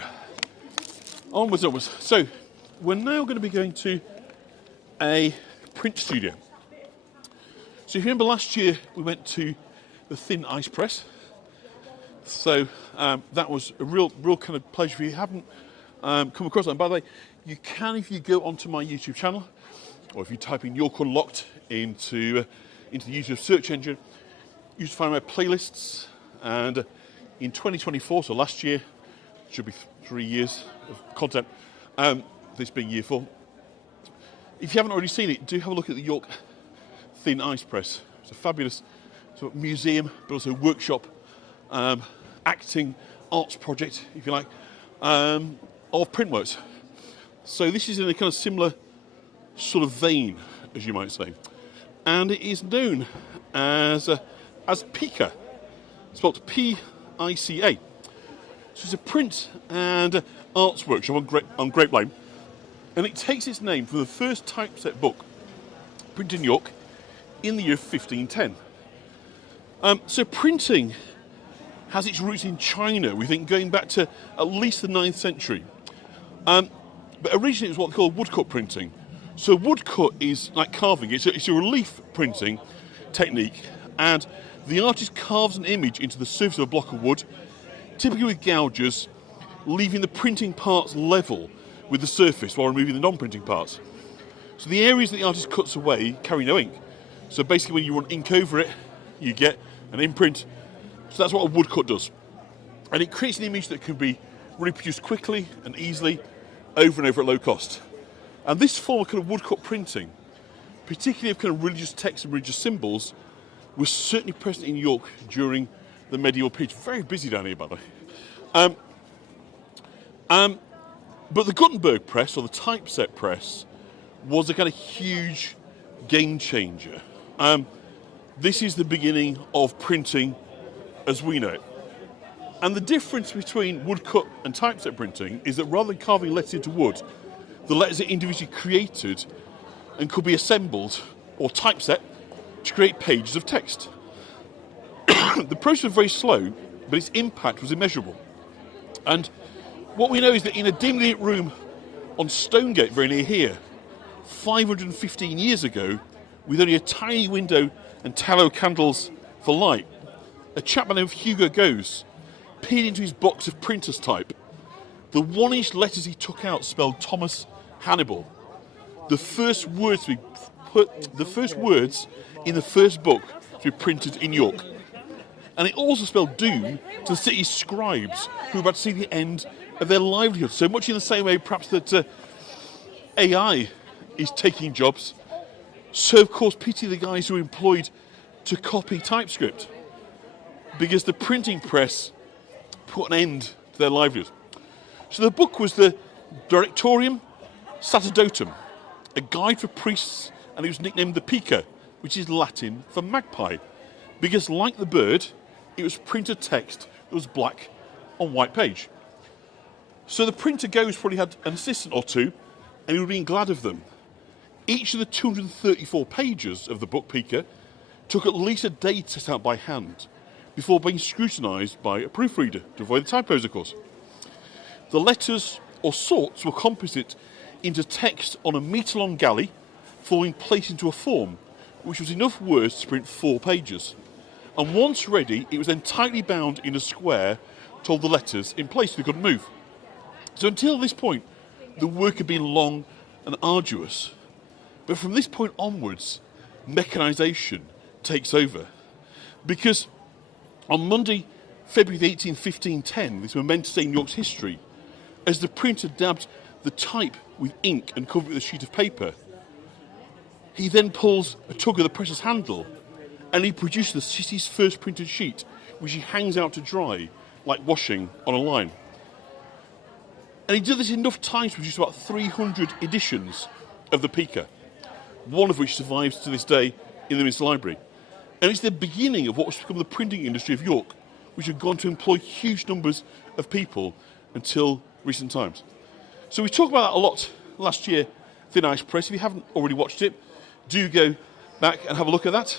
onwards. So, we're now going to be going to a print studio. So if you remember last year, we went to the Thin Ice Press. So that was a real kind of pleasure. If you haven't come across that, and by the way, you can, if you go onto my YouTube channel, or if you type in York Unlocked into the YouTube search engine, you should find my playlists. And in 2024, so last year, should be 3 years of content, this being year 4. If you haven't already seen it, do have a look at the York Thin Ice Press. It's a fabulous sort of museum, but also workshop, acting arts project, if you like, of Printworks. So this is in a kind of similar sort of vein, as you might say, and it is known as Pika, spelled P-I-C-A. So it's a print and arts workshop on Grape Lane, and it takes its name from the first typeset book printed in York in the year 1510. So printing has its roots in China, we think, going back to at least the 9th century. But originally it was what they call woodcut printing. So woodcut is like carving. It's a relief printing technique, and the artist carves an image into the surface of a block of wood, typically with gougers, leaving the printing parts level with the surface while removing the non-printing parts. So the areas that the artist cuts away carry no ink. So basically when you run ink over it, you get an imprint. So that's what a woodcut does. And it creates an image that can be reproduced quickly and easily over and over at low cost. And this form of kind of woodcut printing, particularly of kind of religious texts and religious symbols, was certainly present in York during the medieval period. Very busy down here, by the way. But the Gutenberg press, or the typeset press, was a kind of huge game changer. This is the beginning of printing as we know it. And the difference between woodcut and typeset printing is that rather than carving letters into wood, the letters are individually created and could be assembled or typeset to create pages of text. The process was very slow, but its impact was immeasurable. And what we know is that in a dimly lit room on Stonegate, very near here, 515 years ago, with only a tiny window and tallow candles for light, a chap by the name of Hugo Goes peered into his box of printer's type. The 1-inch letters he took out spelled Thomas Hannibal. The first words in the first book to be printed in York. And it also spelled doom to the city's scribes who were about to see the end of their livelihood. So much in the same way, perhaps, that AI is taking jobs, so of course pity the guys who are employed to copy TypeScript, because the printing press put an end to their livelihood. So the book was the Directorium Sacerdotum, a guide for priests, and it was nicknamed the Pica, which is Latin for magpie, because like the bird, it was printed text that was black on white page. So the printer Goes probably had an assistant or two, and he would have been glad of them. Each of the 234 pages of the book Pica took at least a day to set out by hand, before being scrutinised by a proofreader to avoid the typos, of course. The letters or sorts were composite into text on a metre-long galley, falling placed into a form, which was enough words to print 4 pages. And once ready, it was then tightly bound in a square to hold the letters in place so they couldn't move. So until this point, the work had been long and arduous. But from this point onwards, mechanisation takes over. Because on Monday, February the 18th, 1510, this momentous day in York's history, as the printer dabbed the type with ink and covered it with a sheet of paper, he then pulls a tug of the presser's handle and he produces the city's first printed sheet, which he hangs out to dry, like washing on a line. And he did this enough times to produce about 300 editions of the Pica, one of which survives to this day in the Minster Library. And it's the beginning of what was to become the printing industry of York, which had gone to employ huge numbers of people until recent times. So we talked about that a lot last year, Thin Ice Press. If you haven't already watched it, do go back and have a look at that.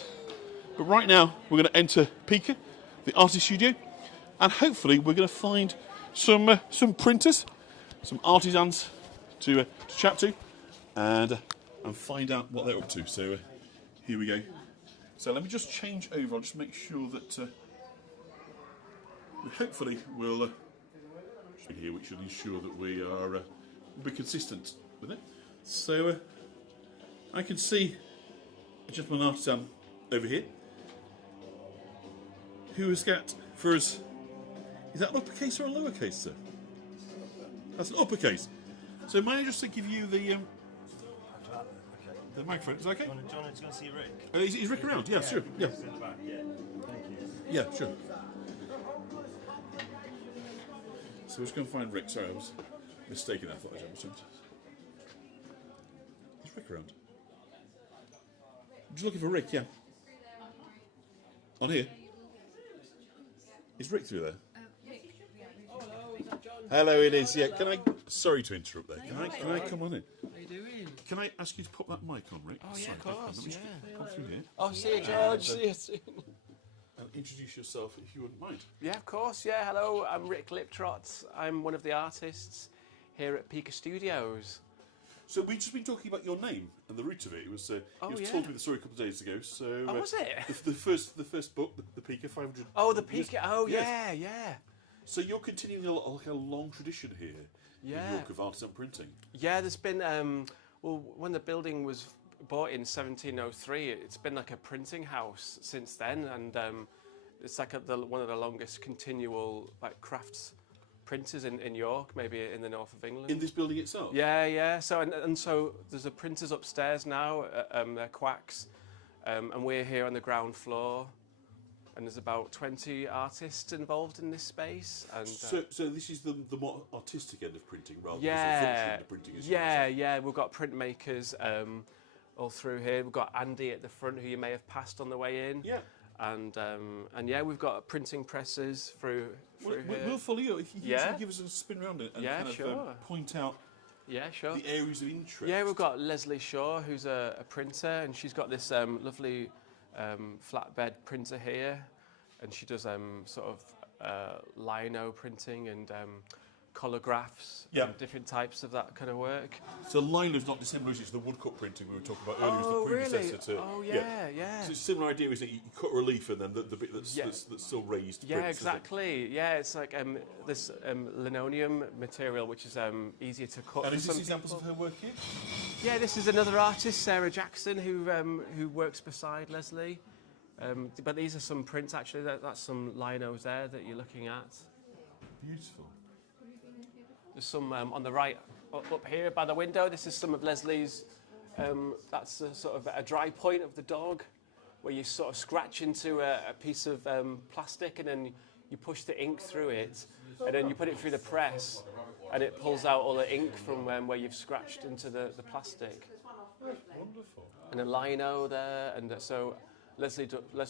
But right now, we're going to enter Pica, the artist studio, and hopefully we're going to find some printers, some artisans to chat to, and find out what they're up to. So here we go. So let me just change over. I'll just make sure that hopefully we'll here, which will ensure that we are will be consistent with it. So I can see a gentleman artisan over here who has got for us. Is that an uppercase or a lowercase, sir? That's an uppercase. So may I just give you the microphone? Is that okay? Do you want to go see Rick? Is Rick around? Yeah, sure. Yeah. Yeah, sure. So we're just going to find Rick. Sorry, I was mistaken. I thought I jumped. Is Rick around? Just looking for Rick, yeah. On here. Is Rick through there? Hello, it is. Yeah. Can I? Sorry to interrupt there. Can I come on in? How you doing? Can I ask you to put that mic on, Rick? Oh, yeah, Sorry, of course, let me just yeah. come through here. Oh, see you, George. See you soon. And introduce yourself if you wouldn't mind. Yeah, of course. Yeah, hello. I'm Rick Liptrot. I'm one of the artists here at Pica Studios. So we've just been talking about your name and the root of it. It was told me the story a couple of days ago. So Oh, was it? the first book, the Pica 500. Oh, the years. Pica. Oh, Yes. yeah. So you're continuing a long tradition here in Yeah. York of artisan printing. Yeah, there's been, well, when the building was bought in 1703, it's been like a printing house since then, and it's like one of the longest continual crafts printers in York, maybe in the north of England. In this building itself? Yeah. So and so there's the printers upstairs now. They're Quacks, and we're here on the ground floor. And there's about 20 artists involved in this space. And So this is the more artistic end of printing rather than the yeah, finishing end of printing. As you yeah. We've got printmakers, all through here. We've got Andy at the front, who you may have passed on the way in. Yeah. And yeah, we've got printing presses through here. We'll follow you. If you Yeah. give us a spin around it and Yeah, kind of sure. point out Yeah, sure. the areas of interest. Yeah, we've got Leslie Shaw, who's a printer, and she's got this lovely flatbed printer here, and she does sort of lino printing and collagraphs, Yeah. and different types of that kind of work. So lino's not dissimilar, it's the woodcut printing we were talking about earlier. Oh, is the predecessor really? to. Oh, yeah. So it's a similar idea, is that you cut a relief and then the bit that's, Yeah. that's still raised. Yeah, prints, isn't it? exactly. Yeah, it's like this linoleum material, which is easier to cut. And for is this some examples people. of her work here? Yeah, this is another artist, Sarah Jackson, who works beside Leslie. But these are some prints, actually. That's some linos there that you're looking at. Beautiful. There's some on the right up here by the window. This is some of Leslie's. That's a sort of a dry point of the dog, where you sort of scratch into a piece of plastic and then you push the ink through it, and then you put it through the press, and it pulls out all the ink from where you've scratched into the plastic. Wonderful. And a lino there, and so Leslie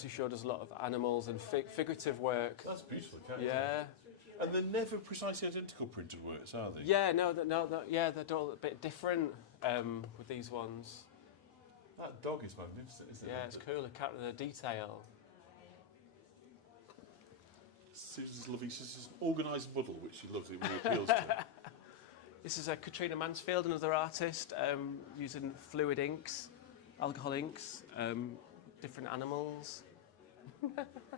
Shaw does a lot of animals and figurative work. That's beautiful, can't you? Yeah. And they're never precisely identical printed works, are they? Yeah, yeah, they're all a bit different with these ones. That dog is magnificent, isn't it? Yeah, it's cool, the detail. Susan's lovely. She's an organised muddle, which she loves. It really appeals to. This is Katrina Mansfield, another artist, using fluid inks, alcohol inks, different animals.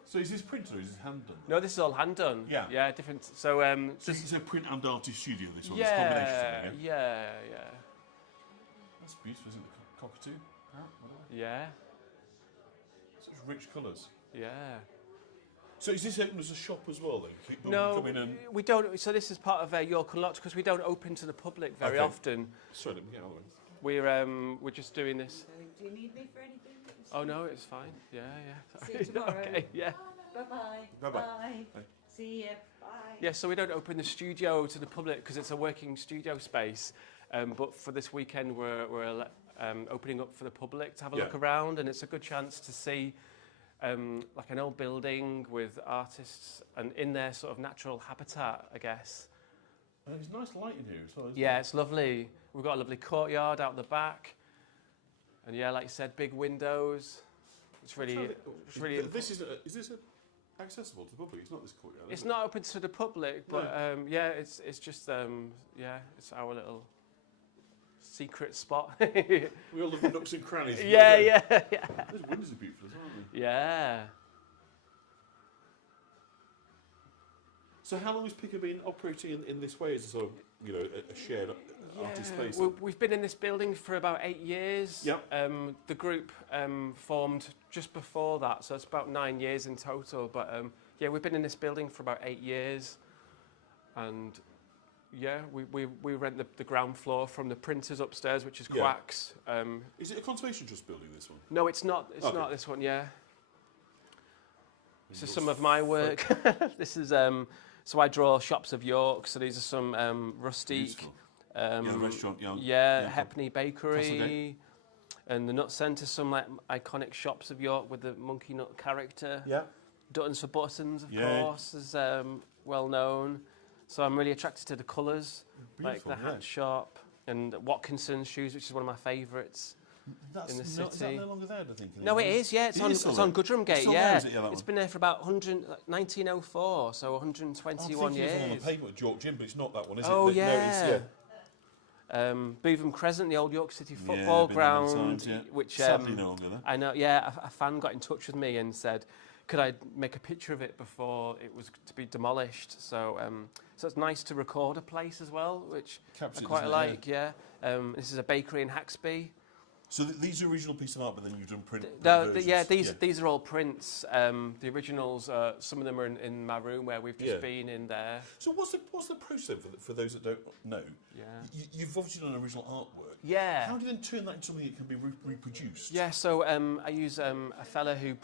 So is this printed or is this hand done? No, this is all hand done. Yeah. Yeah, different. So, So it's a print and artist studio, this one. It's yeah, a combination. Thing, yeah. That's beautiful, isn't it? The cockatoo? Whatever. Yeah, Such rich colours. yeah. So is this open as a shop as well, then? People No, come in and... we don't. So this is part of York Unlocked, because we don't open to the public very Okay. often. Sorry, let me get out of the way. We're just doing this. Do you need me for anything? Oh no, it's fine. Yeah. See you tomorrow. Okay, yeah. Bye-bye. Bye-bye. Bye. See ya. Bye. Yeah, so we don't open the studio to the public because it's a working studio space. But for this weekend, we're opening up for the public to have a Yeah. look around, and it's a good chance to see like an old building with artists and in their sort of natural habitat, I guess. And there's nice light in here as well, isn't Yeah, there? it's lovely. We've got a lovely courtyard out the back, and yeah, like you said, big windows. It's really. This is this accessible to the public? It's not this courtyard. It's is not open to the public, but yeah, it's just yeah, it's our little secret spot. We all love the nooks and crannies. yeah. Those windows are beautiful as well, aren't they? Yeah. So how long has Picker been operating in this way as a sort of, a shared artist space? We've been in this building for about 8 years. Yep. The group formed just before that, so it's about 9 years in total. But yeah, we've been in this building for about 8 years, and yeah, we rent the ground floor from the printers upstairs, which is Yeah. Quacks. Is it a conservation trust building, this one? No, it's not. It's Okay. not this one. Yeah. This is Yours some of my work. This is so I draw shops of York. So these are some rustique. Beautiful. Restaurant, Yeah, yeah, Hepney Bakery. Castlegate. And the Nut Centre, some like iconic shops of York with the monkey nut character. Yeah. Duttons for Buttons, of Yeah. course, is well known. So I'm really attracted to the colours, like the Beautiful, hat shop and Watkinson's shoes, which is one of my favourites. That's in the Is that city. no longer there, I think? No, it is, yeah. It's It on, is it's still on there? Goodrum It's Gate, still yeah. there, is it? Yeah, that It's one. been there for about 1904, so 121 I'm thinking of the one on years. the paper at York Gym, but it's not that one, is Oh, it? yeah. No, Bootham Crescent, the old York City Yeah, football been there many ground, times, yeah. which Sadly no longer there. I know. Yeah, a fan got in touch with me and said, could I make a picture of it before it was to be demolished? So, so it's nice to record a place as well, which Captures I it, quite doesn't it? like. Yeah. This is a bakery in Haxby. So these are original pieces of art, but then you've done print No, versions. yeah, these are all prints. The originals, some of them are in my room where we've just Yeah. been in there. So what's the process for those that don't know? Yeah. You've obviously done original artwork. Yeah. How do you then turn that into something that can be reproduced? Yeah, so I use a fella who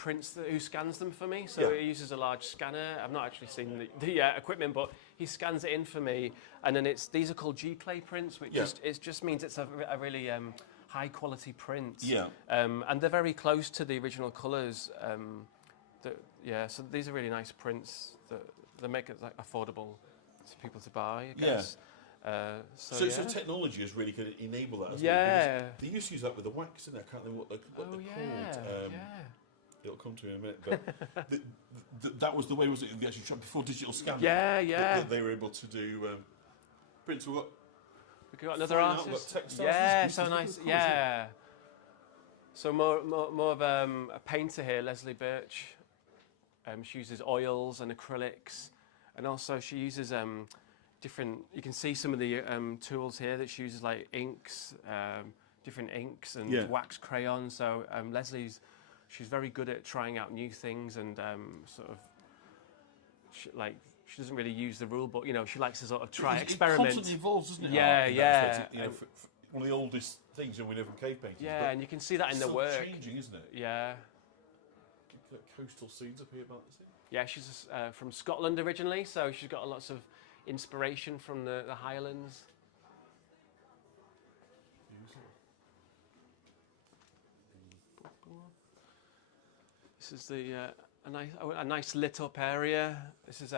who scans them for me. So Yeah. he uses a large scanner. I've not actually seen the equipment, but he scans it in for me. And then these are called G-clay prints, which Yeah. it just means it's a really high quality prints. Yeah. And they're very close to the original colours. Yeah, so these are really nice prints that they make it like affordable to people to buy, I guess. So yeah. technology is really going to enable that as well. Yeah. Because they used to use that with the wax in there. I can't remember what they're called. Yeah. It'll come to me in a minute. But that was the way, was it? They actually tried before digital scanning. Yeah. That they were able to do prints. We've got another fine art, artist. we've got textiles. Yeah, This so is nice. cool, Yeah. So more of a painter here, Leslie Birch. She uses oils and acrylics, and also she uses different. You can see some of the tools here that she uses, like inks, different inks and wax crayons. So she's very good at trying out new things and sort of she doesn't really use the rule book. You know, she likes to sort of try experiment. It constantly evolves, doesn't it? Yeah. You know, one of the oldest things we know from cave paintings. Yeah, and you can see that in the work. It's changing, isn't it? Yeah. Got coastal scenes up here about this. Yeah, she's from Scotland originally, so she's got lots of inspiration from the Highlands. This is a nice lit up area. This is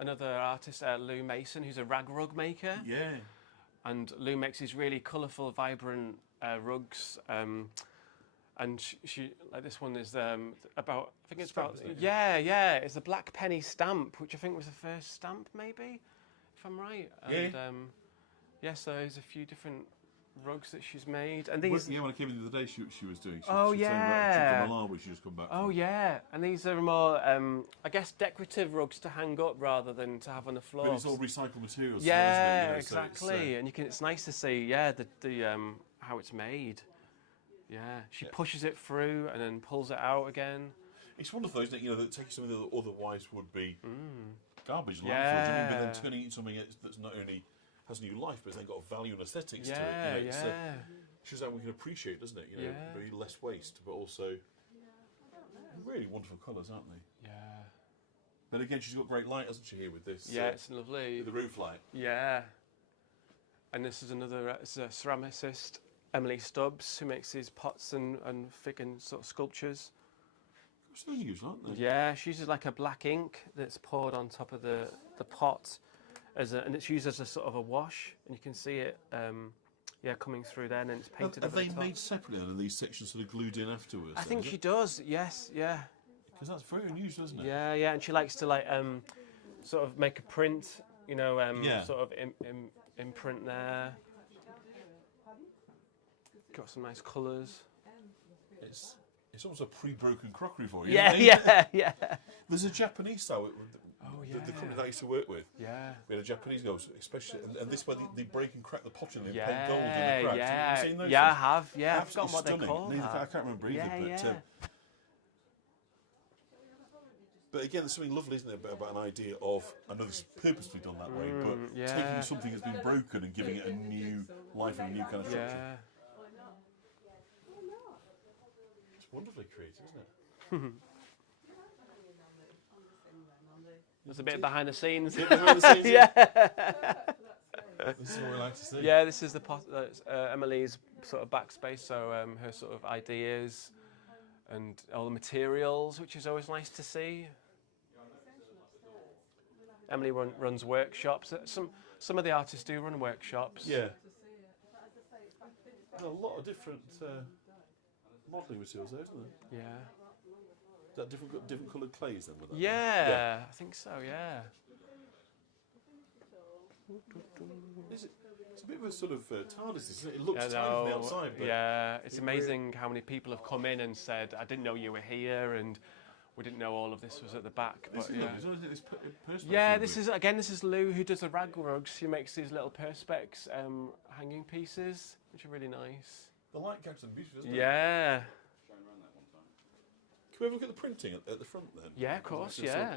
another artist, Lou Mason, who's a rag rug maker. Yeah. And Lou makes these really colourful, vibrant rugs. And she like this one is about, I think it's Stamp, about, isn't it? yeah, it's a black penny stamp, which I think was the first stamp, maybe, if I'm right. And so there's a few different rugs that she's made, and these. Yeah, when I came in the other day, she was doing. She Oh, was saying yeah. about Malawi, she just come back. Oh from. yeah, and these are more, I guess, decorative rugs to hang up rather than to have on the floor. But it's all recycled materials. Yeah, isn't it? You know, so exactly, and it's nice to see, the how it's made. Yeah, she pushes it through and then pulls it out again. It's wonderful, isn't it? You know, that takes something that otherwise would be garbage, landfill, Yeah. but then turning it into something that's not only has new life, but it's then got value and aesthetics to it. Yeah, You know, it's, yeah. shows how we can appreciate, doesn't it? You know, Yeah. very less waste, but also really wonderful colours, aren't they? Yeah. But again, she's got great light, hasn't she, here with this? Yeah, it's lovely. with the roof light. Yeah. And this is another it's a ceramicist, Emily Stubbs, who makes these pots and fig and sort of sculptures. It's so unusual, aren't they? Yeah, she uses like a black ink that's poured on top of the pot, and it's used as a sort of a wash, and you can see it, coming through there, and then it's painted. Are over they the top. made separately, and are these sections sort of glued in afterwards? I think she does. Yes, yeah. Because that's very unusual, isn't it? Yeah, and she likes to like sort of make a print, you know, sort of imprint there. Got some nice colours. It's almost a pre-broken crockery for you. Yeah. There's a Japanese style. The company that I used to work with. Yeah. We had a Japanese girls, especially, and this way they break and crack the pottery and they paint gold in the cracks. Yeah, Have you seen those I things? have. Yeah, I've Absolutely forgotten what stunning. they're called. I can't remember either. But again, there's something lovely, isn't there, about an idea of, I know this is purposely done that way, but taking something that's been broken and giving it a new life and a new kind of structure. Yeah. It's wonderfully creative, isn't it? There's a bit behind the scenes. Behind the scenes, Yeah. This is what we like to see. Yeah, this is Emily's sort of backspace, so her sort of ideas and all the materials, which is always nice to see. Emily runs workshops. Some of the artists do run workshops. Yeah. There's a lot of different modelling materials there, isn't there? Yeah. Is that different coloured clays then? With that Yeah, I think so. Yeah. It's a bit of a sort of TARDIS, isn't it? It looks I tiny from the know, outside, but yeah, it's it amazing how many people have come in and said, "I didn't know you were here," and we didn't know all of this was at the back. But yeah. Yeah, this is Lou who does the rag rugs. She makes these little perspex hanging pieces, which are really nice. The light catches them beautiful, isn't it? Yeah. Can we have a look at the printing at the front then? Yeah, of course, Just yeah.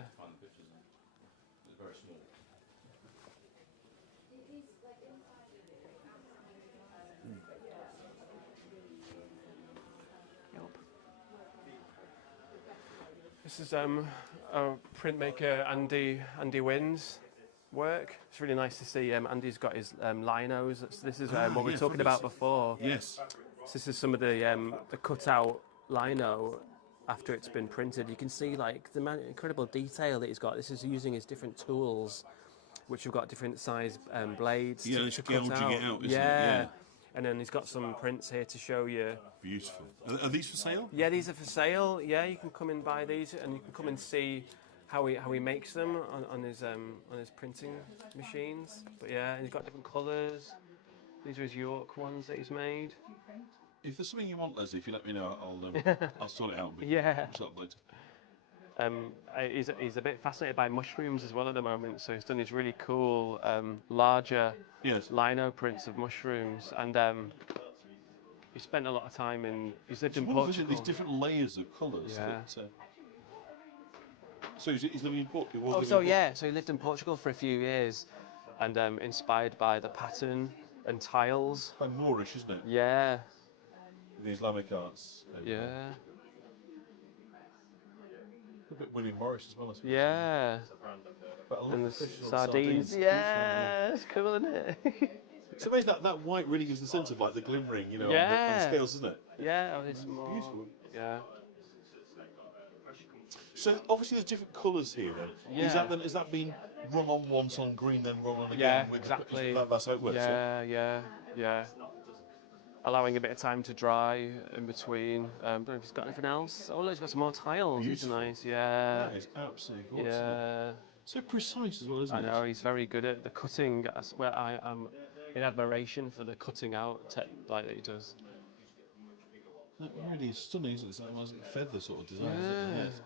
This is a printmaker Andy Wynn's work. It's really nice to see. Andy's got his linos. This is what we were talking about before. Yes. So this is some of the cut out lino after it's been printed. You can see like the incredible detail that he's got. This is using his different tools, which have got different size blades. Yeah, to it's cut gouging out. it out, isn't it? Yeah. Yeah. And then he's got some prints here to show you. Beautiful. Are these for sale? Yeah, these are for sale. Yeah, you can come and buy these, and you can come and see how he makes them on his printing machines. But yeah, and he's got different colours. These are his York ones that he's made. If there's something you want, Leslie, if you let me know, I'll sort it out. Yeah. Sort it later. He's a bit fascinated by mushrooms as well at the moment, so he's done these really cool, larger Yes. lino prints of mushrooms, and he spent a lot of time he's lived in It's wonderful, isn't it? Portugal. These different layers of colours. Yeah. So he's living in Portugal. Oh, so yeah, so he lived in Portugal for a few years, and inspired by the pattern and tiles. Quite Moorish, isn't it? Yeah, The Islamic arts. yeah, A bit William Morris as well, I suppose. yeah. But I love And the the fish on sardines. Yeah, it's cool, isn't it? It's amazing that white really gives the sense of like the glimmering, on the Yeah. scales, isn't it? Yeah, oh, it's more. Beautiful. Yeah. So obviously there's different colours here then. Yeah. Is that been run on once on green, then run on again? Yeah, with exactly. That's how it works. Yeah. Allowing a bit of time to dry in between. Don't know if he's got anything else. Oh, look, he's got some more tiles. It's Beautiful. nice. Yeah. That is absolutely gorgeous. Yeah. So precise as well, isn't I it? know he's very good at the cutting. Well, I am in admiration for the cutting out like that he does. That really is stunning, isn't it? It's like almost like a feather sort of design, isn't it? Yeah. It's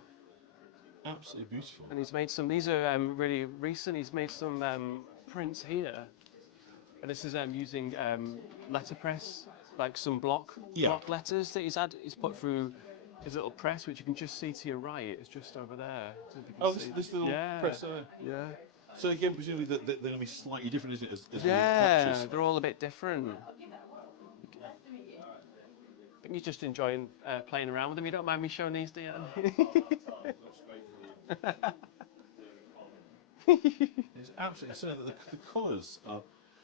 absolutely beautiful. And he's made some. These are really recent. He's made some prints here, and this is using letterpress, like some block letters that he's put through his little press, which you can just see to your right. It's just over there. So if you can Oh, see. this little press there. Yeah. So again, presumably they're going to be slightly different, isn't it? As the Yeah, patches. they're all a bit different. I think you're just enjoying playing around with them. You don't mind me showing these, do you? It's absolutely stunning. The colours are.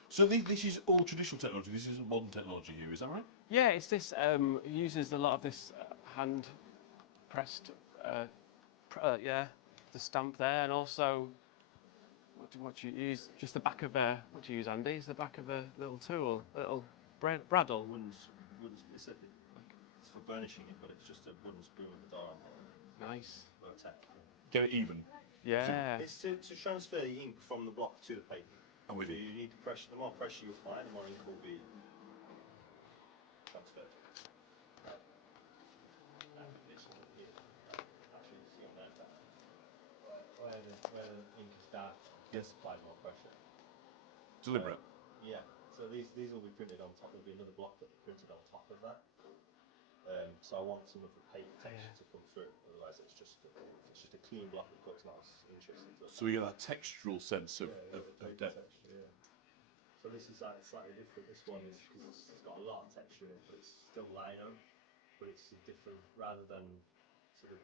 So this is all traditional technology. This isn't modern technology here, is that right? Yeah, it's this. Uses a lot of this hand pressed. The stamp there, and also what do you use? Just the back of a. What do you use, Andy? It's the back of a little tool, a little bradawl. Wooden specific. It's for burnishing it, but it's just a wooden spoon with a door on it. Nice. Low tech. Get it even. Yeah. It's to transfer the ink from the block to the paper. I'm with So you. you need pressure. The more pressure you apply, the more ink will be transferred. Actually, you see on there where the ink is dark. Yes. Apply more pressure. Deliberate. Yeah. So these will be printed on top. There'll be another block that'll be printed on top of that. So I want some of the paper texture to come through. Otherwise, it's just a clean block that looks not as interesting. So we get that textural sense of Paper depth. texture, yeah. So this is slightly different. This one is because it's got a lot of texture in it, but it's still lino. But it's different rather than the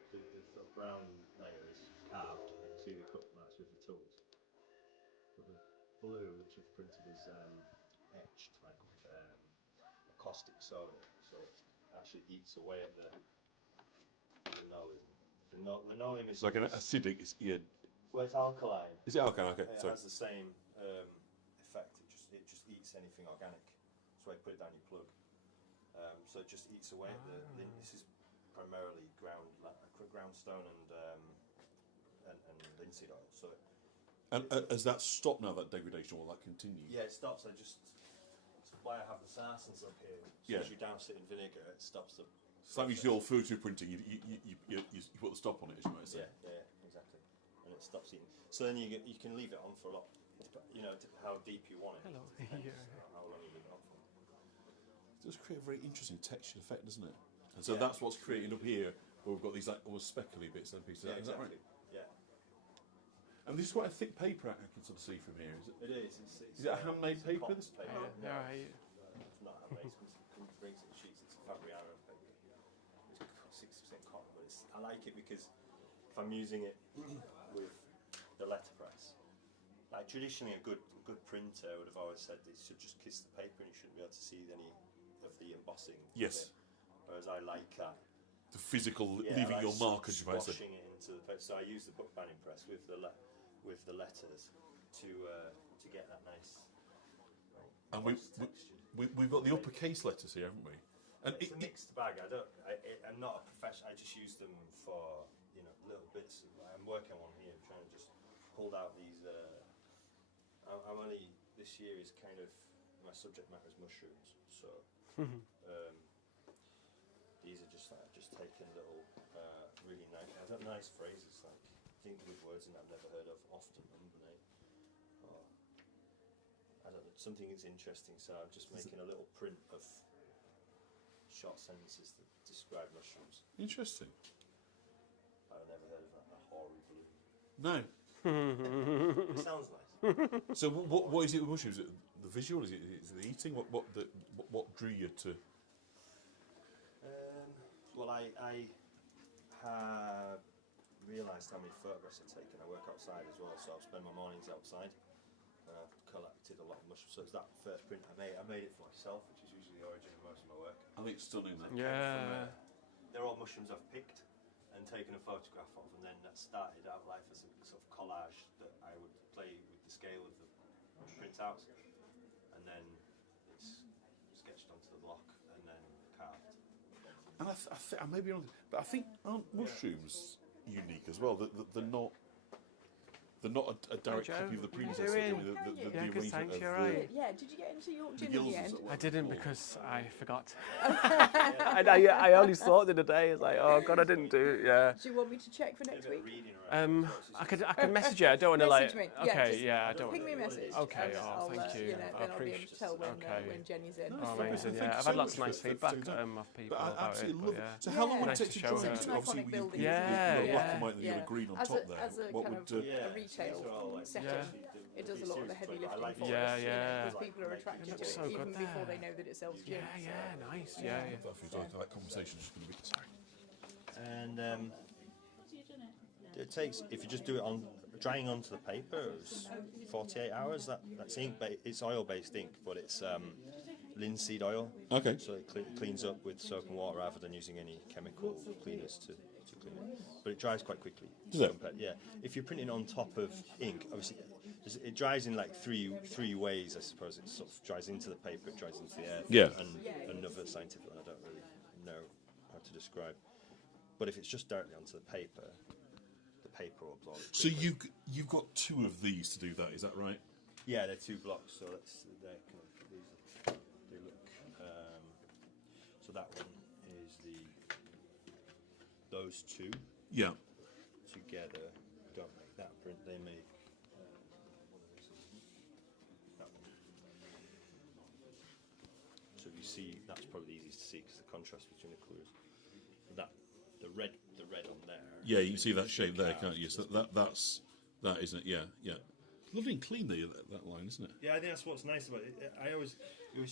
sort of brown layer is carved. You can see the cut marks with the tools. But the blue, which I've printed, is etched like caustic soda, so it actually eats away at the linoleum. Linoleum is It's like an acidic. well, it's alkaline. Is it alkaline? Okay, It sorry. has the same effect. It just eats anything organic. That's why you put it down your plug. So it just eats away at the. This is primarily ground stone and linseed oil. So And has that stopped now? That degradation, or will that continue? yeah, it stops. That's why I have the sartans up here. So Yeah. as you douse it in vinegar, it stops the. It's like with your photo printing. You put the stop on it, as you might say. Yeah, exactly. And it stops eating. So then you can leave it on for a lot. How deep you want it. Hello. Depends Yeah. how long you leave it on for. It does create a very interesting texture effect, doesn't it? And so Yeah. that's what's created up here, where we've got these like almost speckly bits and pieces. Yeah, Is that right? exactly. Yeah. And this is quite a thick paper I can sort of see from here. Is it? It is. Is it a handmade it's paper, cotton this? paper. Yeah, No, right. it's not handmade. It brings in sheets. It's Fabriano paper. It's 60% cotton, but I like it because if I'm using it with the letterpress, like traditionally a good printer would have always said it should just kiss the paper and you shouldn't be able to see any of the embossing. with Yes. it. Whereas I like that. The physical, Yeah, leaving I your like mark, as you might say. squashing it into the paper. So I use the book binding press with the letters to get that nice. And texture. we've got the uppercase letters here, haven't we? And It's a mixed bag. I'm not a professional. I just use them for little bits. I'm working on one here. I'm trying to just pull out these. I'm only this year is kind of my subject matter is mushrooms. So these are just like I've just taken little really nice phrases like things with words and I've never heard of often. Or I don't know, something is interesting. So I'm just making a little print of short sentences that describe mushrooms. interesting. I've never heard of that. A hoary blue. No. It sounds nice. So what is it with mushrooms? Is it the visual? Is it the eating? What drew you to? Well, I have realised how many photographs I've taken. I work outside as well, so I'll spend my mornings outside. I've collected a lot of mushrooms. So it's that first print I made. I made it for myself, which is usually the origin of most of my work. I think it's stunning. That. Yeah. They're all mushrooms I've picked and taken a photograph of, and then that started out life as a sort of collage that I would play with the scale of the printouts, and then it's sketched onto the block and then carved. And I may be wrong, but I think aren't mushrooms unique as well? That they're not. They're not a direct Joe, copy of the what are you predecessor. doing? The Yeah, good, arrangement thanks, of you're the- right. Yeah, did you get into York the Gin in gills the and end? so- I didn't or- because I forgot. I only thought the other day. It's like, oh god, I didn't do it. Yeah. Do you want me to check for next week? Reading around. I could message you. I don't want to like. Message me. Yeah, Okay, just yeah, I don't. Ping me a message. Okay, and oh, I'll, thank you. You know, I then I'll be able appreciate- to tell okay. when Jenny's in. No, Oh, thank amazing! you Yeah, I've so had lots of much nice for feedback taking time. off people But I about it. absolutely But love yeah. it. So how long would Nice it to take to show draw her. it? Such an Obviously, iconic you've building. got Yeah, black yeah. and white, and you've got a green on As top a, there. as a What kind would of Yeah, a retail these are all, like, setting, yeah. it does a lot of the heavy lifting like for us. Yeah, You know, yeah. because people are attracted to looks it so good even before there. they know that it sells gin. Yeah, yeah, nice. Yeah, yeah. I feel like that conversation is just going to be sorry. And it takes, if you just do it on drying onto the paper, it's 48 hours. That's ink, it's oil-based ink, but it's linseed oil. Okay. So it cleans up with soap and water rather than using any chemical cleaners to clean it. But it dries quite quickly. Does it? Yeah. If you're printing on top of ink, obviously it dries in like three ways, I suppose. It sort of dries into the paper, it dries into the air. Yeah. And another scientific one I don't really know how to describe. But if it's just directly onto the paper will absorb it So quickly. you've got two of these to do that. Is that right? Yeah, they're 2 blocks, so they're kind of, they look. So that one is those two Yeah. together don't make that print. They make that one. So if you see, that's probably the easiest to see because the contrast between the colours. The red on there. Yeah, you can see that shape there, carved. can't you? So that's that, isn't it? Yeah, yeah. Lovely and clean there, that line, isn't it? Yeah, I think that's what's nice about it. I always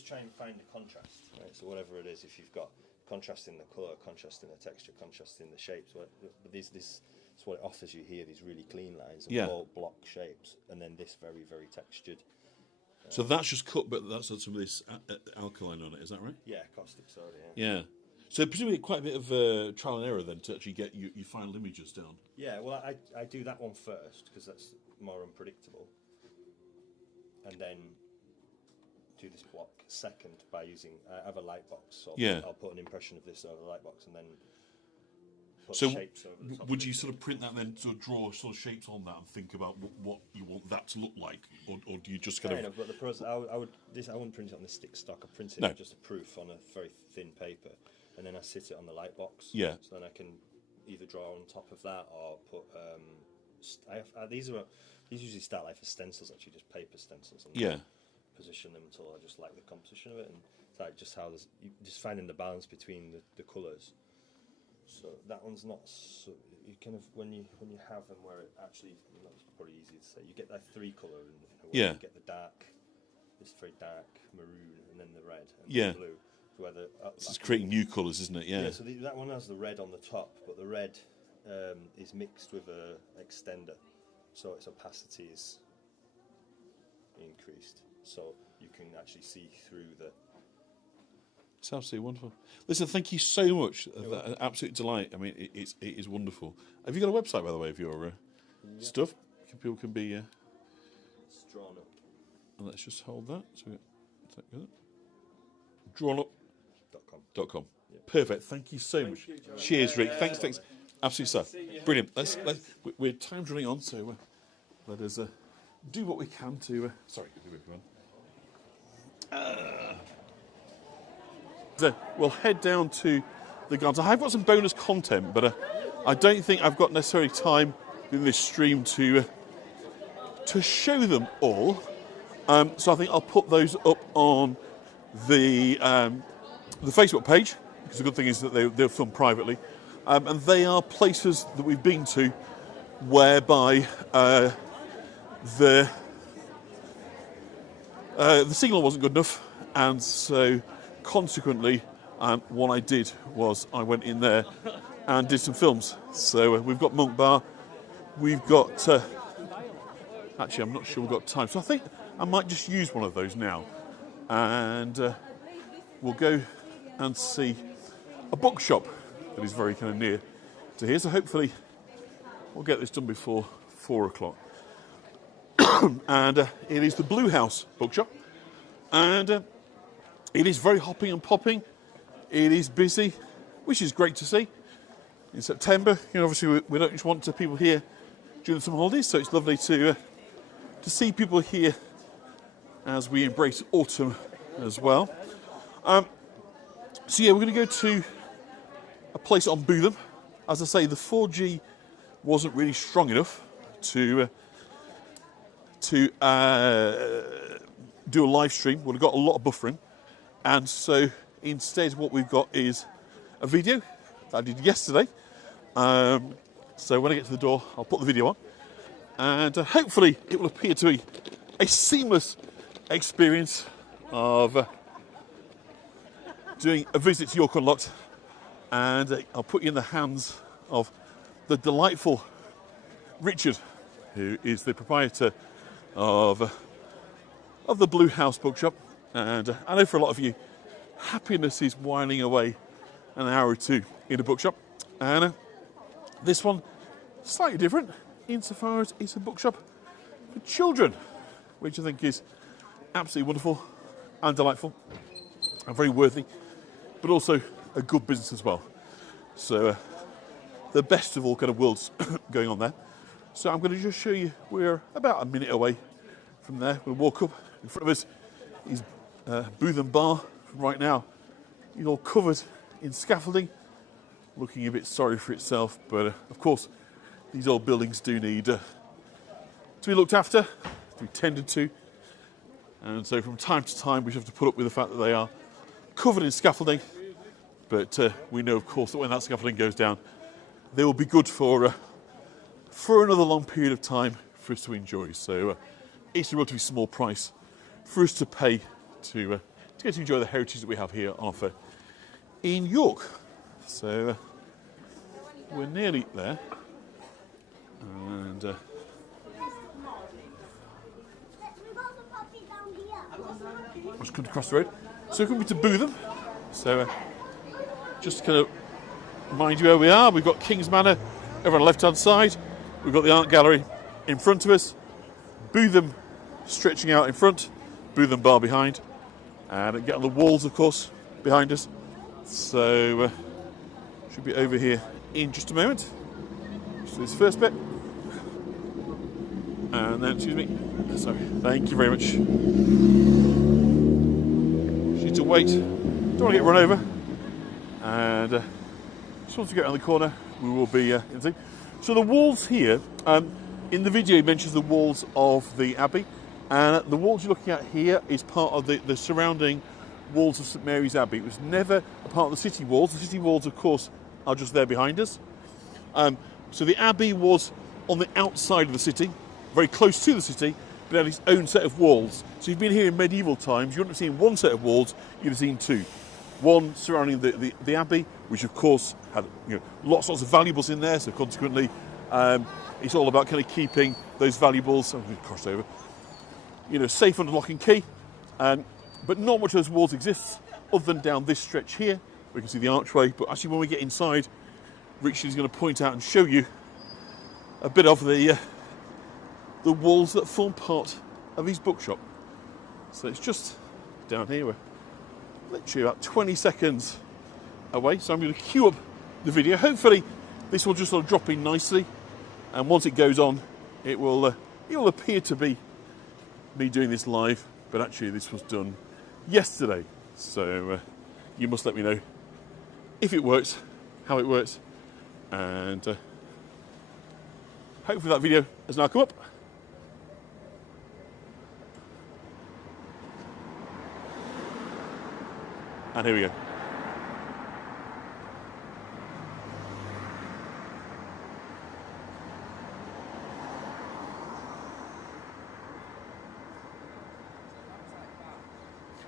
try and find the contrast, right? So whatever it is, if you've got contrast in the colour, contrast in the texture, contrast in the shapes, but this is what it offers you here. These really clean lines and Yeah. bold block shapes, and then this very very textured. So that's just cut, but that's had some of this alkaline on it. Is that right? Yeah, caustic soda. Yeah. Yeah. So presumably quite a bit of trial and error then to actually get your final images down. Yeah. Well, I do that one first because that's more unpredictable, and then do this block second by using. I have a light box, so Yeah. I'll put an impression of this over the light box, and then put So shapes over the top. would of you it. sort of print that then, sort of draw sort of shapes on that and think about what you want that to look like, or do you just kind of? But the process, I wouldn't print it on the stick stock. I print it No. just a proof on a very thin paper, and then I sit it on the light box. Yeah. So then I can either draw on top of that or put. These usually start life as stencils, actually, just paper stencils. And Yeah. position them until I just like the composition of it, and it's like just how you just finding the balance between the colours. So that one's not so. You kind of when you have them where it actually, that's probably easier to say. You get that 3 colour in a way. Yeah. You get the dark, this very dark maroon, and then the red and Yeah. the blue. So where It's creating new colours, isn't it? Yeah. yeah. So that one has the red on the top, but the red is mixed with a extender, so its opacity is increased. So you can actually see through the. It's absolutely wonderful. Listen, thank you so much. An absolute delight. I mean, it is wonderful. Have you got a website, by the way, of your stuff? People can be... It's drawn up. And let's just hold that. So DrawnUp.com. Perfect. Thank you so much. Cheers, Rick. Thanks. Absolutely, sir. Brilliant. We're time's running on, so let us do what we can to. Sorry, so we'll head down to the gardens. I have got some bonus content, but I don't think I've got necessarily time in this stream to show them all. So I think I'll put those up on the Facebook page, because the good thing is that they're filmed privately, and they are places that we've been to whereby the signal wasn't good enough, and so consequently what I did was I went in there and did some films. So we've got Monk Bar, we've got actually I'm not sure we've got time, so I think I might just use one of those now, and we'll go and see a bookshop that is very kind of near to here, so hopefully we'll get this done before 4 o'clock. And it is the Blue House bookshop, and it is very hopping and popping. It is busy, which is great to see. In September, obviously we don't just want people here during the summer holidays, so it's lovely to see people here as we embrace autumn as well. So yeah, we're going to go to a place on Bootham. As I say, the 4G wasn't really strong enough to do a live stream. We've got a lot of buffering, and so instead what we've got is a video that I did yesterday. So when I get to the door, I'll put the video on, and hopefully it will appear to be a seamless experience of doing a visit to York Unlocked, and I'll put you in the hands of the delightful Richard, who is the proprietor of the Blue House bookshop. And I know for a lot of you, happiness is whiling away an hour or two in a bookshop, and this one slightly different insofar as it's a bookshop for children, which I think is absolutely wonderful and delightful and very worthy, but also a good business as well. So the best of all kind of worlds going on there. So I'm going to just show you, we're about a minute away from there. We'll walk up. In front of us is Bootham Bar. Right now, it's all covered in scaffolding, looking a bit sorry for itself, but of course these old buildings do need to be looked after, to be tended to, and so from time to time we have to put up with the fact that they are covered in scaffolding, but we know of course that when that scaffolding goes down, they will be good for another long period of time for us to enjoy. So it's a relatively small price for us to pay to get to enjoy the heritage that we have here on offer in York. So we're nearly there, and I just come across the road. So we're coming to Bootham. So just to kind of remind you where we are, we've got King's Manor over on the left-hand side. We've got the art gallery in front of us. Bootham stretching out in front. Bootham Bar behind. And get on the walls, of course, behind us. So should be over here in just a moment. So this first bit. And then, excuse me. Sorry. Thank you very much. Need to wait. Don't want to get run over. And just once we get around the corner, we will be in the So the walls here, in the video it mentions the walls of the Abbey, and the walls you're looking at here is part of the surrounding walls of St Mary's Abbey. It was never a part of the city walls. The city walls, of course, are just there behind us. So the Abbey was on the outside of the city, very close to the city, but had its own set of walls. So you've been here in medieval times, you wouldn't have seen one set of walls, you'd have seen two. One surrounding the Abbey, which of course had lots of valuables in there, so consequently it's all about kind of keeping those valuables, I'm going to cross over, safe under lock and key. But not much of those walls exists other than down this stretch here. We can see the archway, but actually when we get inside, Richard is going to point out and show you a bit of the walls that form part of his bookshop. So it's just down here. We're literally about 20 seconds away. So I'm going to queue up the video. Hopefully this will just sort of drop in nicely, and once it goes on, it will appear to be me doing this live, but actually this was done yesterday. So you must let me know if it works, how it works, and hopefully that video has now come up. And here we go.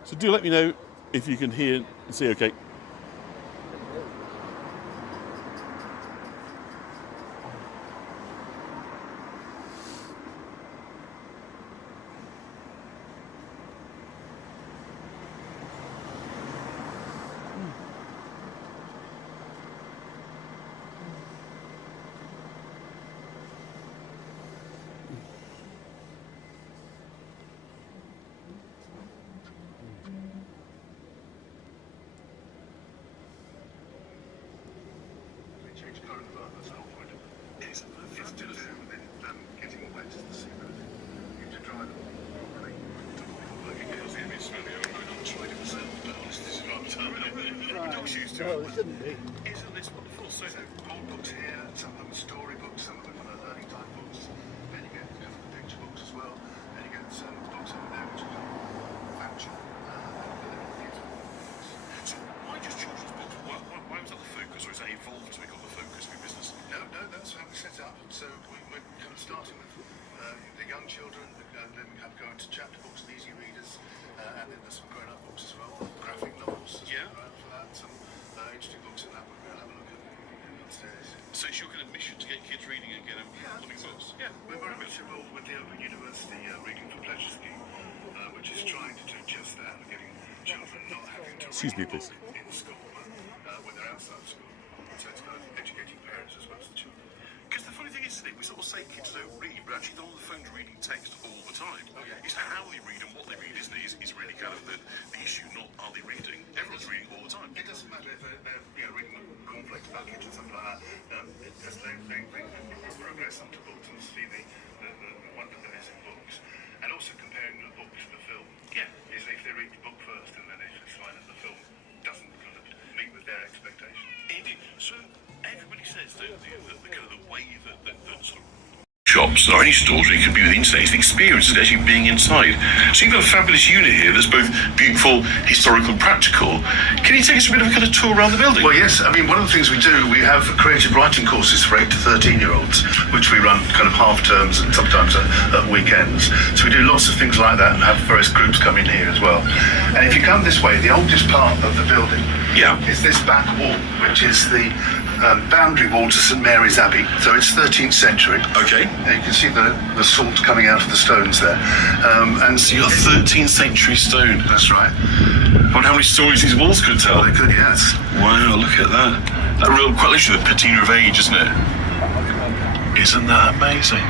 So do let me know if you can hear and see okay. No, it shouldn't be. Isn't this wonderful? So old books here, some of them storybooks, some of them are learning type books. Then you get a couple of picture books as well. Then you get some books over there which are factual. So why just children's books? Why was that the focus, or is that evolved to become the focus of your business? No, that's how we set up. So we're kind of starting with the young children, and then we have go into chapter books and easy readers, and then there's some grown-up books as well, graphic novels. Yeah. For that, some interesting books in that we're going to have a look at upstairs. So it's your kind of mission to get kids reading and get them loving books? Yeah, we're very much involved with the Open University Reading for Pleasure scheme, which is trying to do just that, getting children not having to read a book in school when they're outside school. So it's kind of educating parents as well as the children. Because the funny thing is, we sort of say kids don't read, but actually they're on the phone reading text all the time. Oh, yeah. It's how they read and what they read, isn't it? Is really kind of the issue, not are they reading. Everyone's reading all the time. It doesn't matter if they're reading a cornflakes package or something like that. As they progress onto books and see the wonder that is in books. And also comparing the book to the film. Yeah. Is if they read the book first and then they find that the film doesn't kind of meet with their expectations. Indeed. So everybody says that the kind of the way that sort of shops or any stores where you can be with the internet is the experience of actually being inside. So you've got a fabulous unit here that's both beautiful, historical and practical. Can you take us a bit of a kind of tour around the building? Well, yes. I mean, one of the things we do, we have creative writing courses for 8 to 13-year-olds, which we run kind of half terms and sometimes at weekends. So we do lots of things like that and have various groups come in here as well. And if you come this way, the oldest part of the building is this back wall, which is the boundary wall to St Mary's Abbey, so it's 13th century. Okay. You can see the salt coming out of the stones there. And so you got 13th century stone. That's right. I wonder how many stories these walls could tell. They could, yes. Wow, look at that. That real, quite literally the patina of age, isn't it? Isn't that amazing?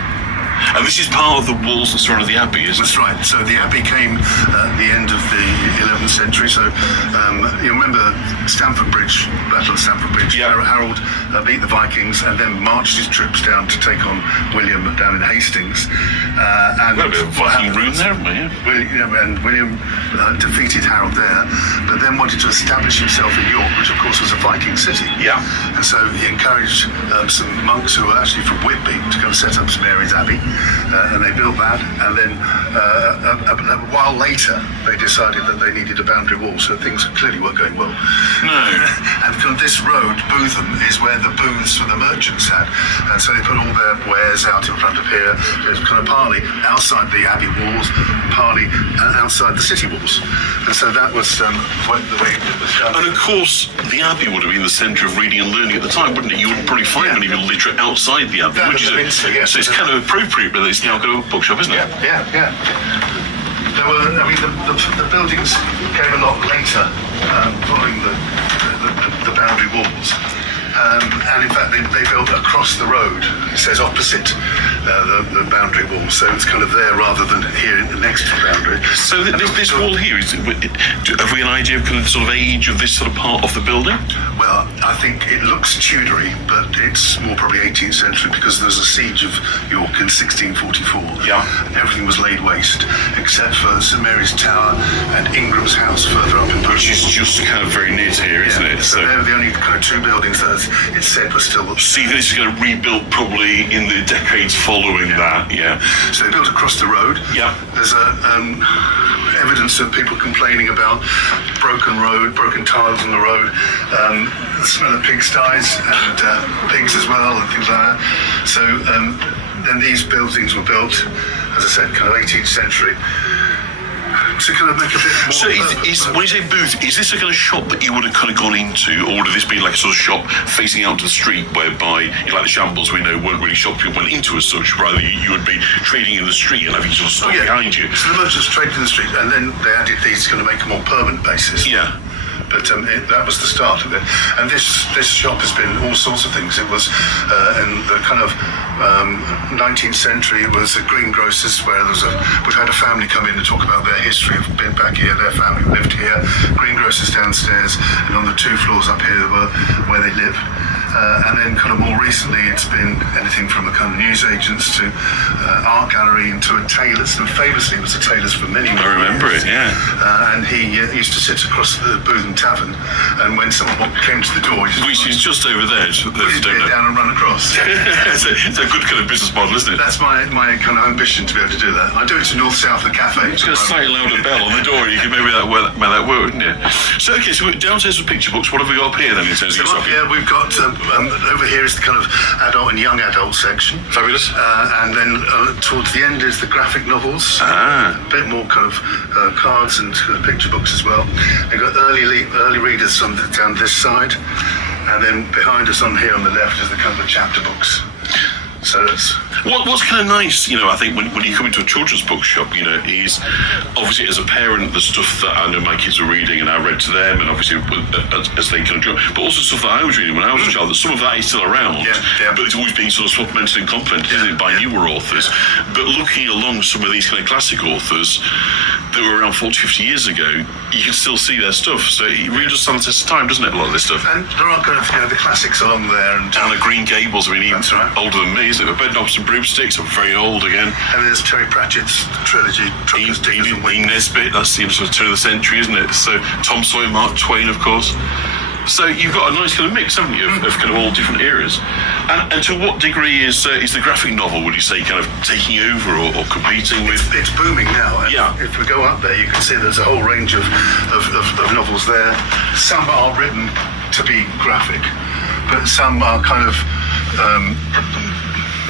And this is part of the walls that surround the Abbey, isn't it? That's right. So the Abbey came at the end of the 11th century. So you remember Stamford Bridge, Battle of Stamford Bridge. Yeah. Harold beat the Vikings and then marched his troops down to take on William down in Hastings. And a bit of Viking rune there, haven't we? And William defeated Harold there, but then wanted to establish himself in York, which of course was a Viking city. Yeah. And so he encouraged some monks who were actually from Whitby to go and set up St Mary's Abbey. And they built that, and then a while later they decided that they needed a boundary wall, so things clearly weren't going well. No. And from this road, Bootham, is where the booths for the merchants had, and so they put all their wares out in front of here. It was kind of partly outside the Abbey walls, partly outside the city walls, and so that was the way it was done. And of course, the Abbey would have been the centre of reading and learning at the time, wouldn't it? You wouldn't probably find many people literate outside the Abbey, would you? So it's kind of appropriate, but it's now got a bookshop, isn't it? Yeah. there were, I mean, the buildings came a lot later, following the boundary walls. And in fact, they built across the road. It says opposite the boundary wall, so it's kind of there rather than here next to the boundary. So this wall here, have we an idea of kind of the sort of age of this sort of part of the building? Well, I think it looks Tudory, but it's more probably 18th century because there's a siege of York in 1644. Yeah. Everything was laid waste except for St Mary's Tower and Ingram's house further up in Brooklyn. Which is just kind of very near to here, isn't it? So they're the only kind of two buildings that it said were still. See, this is going to rebuilt probably in the decades following that, yeah. So they built across the road. Yeah. There's evidence of people complaining about broken road, broken tiles on the road, the smell of pigsties and pigs as well and things like that. So then these buildings were built, as I said, kind of 18th century. To kind of make a bit more. So when you say booth, is this a kind of shop that you would have kind of gone into, or would this be like a sort of shop facing out to the street whereby, like the Shambles we know weren't really shops people went into as such, rather you would be trading in the street and having sort of stuff behind you? So the merchants traded in the street and then they added these to kind of make a more permanent basis. Yeah. But that was the start of it. And this shop has been all sorts of things. It was in the kind of 19th century, it was a greengrocers where we've had a family come in and talk about their history of being back here, their family lived here. Greengrocers downstairs, and on the 2 floors up here were where they live. And then kind of more recently it's been anything from a kind of newsagents to art gallery and to a tailor's, and famously it was a tailor's for many years. I remember it, yeah. And he used to sit across the Bootham Tavern, and when someone came to the door, which is just over there, he'd get down and run across. it's a good kind of business model, isn't it? That's my kind of ambition to be able to do that. I do it to north-south of the cafe. It's got a slightly louder bell on the door, and you can maybe make that work, wouldn't you? So okay, so downstairs with picture books, what have we got up here then in terms of your Yeah, we've got over here is the kind of adult and young adult section. Fabulous. And then towards the end is the graphic novels. A bit more kind of cards and kind of picture books as well. We've got early readers down this side, and then behind us on here on the left is the kind of the chapter books. So it's what's kind of nice, I think when you come into a children's bookshop, is obviously as a parent the stuff that I know my kids are reading and I read to them, and obviously as they kind of grow, but also stuff that I was reading when I was a child. That some of that is still around, but it's always being sort of supplemented and complemented by newer authors. But looking along some of these kind of classic authors that were around 40, 50 years ago, you can still see their stuff. So it really does stand the test of time, doesn't it? A lot of this stuff. And there are kind of the classics along there, and Anna Green Gables. I mean, even right. older than me, isn't it? Bedknobs and Broomsticks are very old again. And there's Terry Pratchett's trilogy, Truckers, Diggers and Ian Nesbitt, that seems sort of turn of the century, isn't it? So Tom Sawyer, Mark Twain, of course. So you've got a nice kind of mix, haven't you, of kind of all different eras. And to what degree is the graphic novel, would you say, kind of taking over or competing with? It's booming now. Yeah. If we go up there, you can see there's a whole range of novels there. Some are written to be graphic, but some are kind of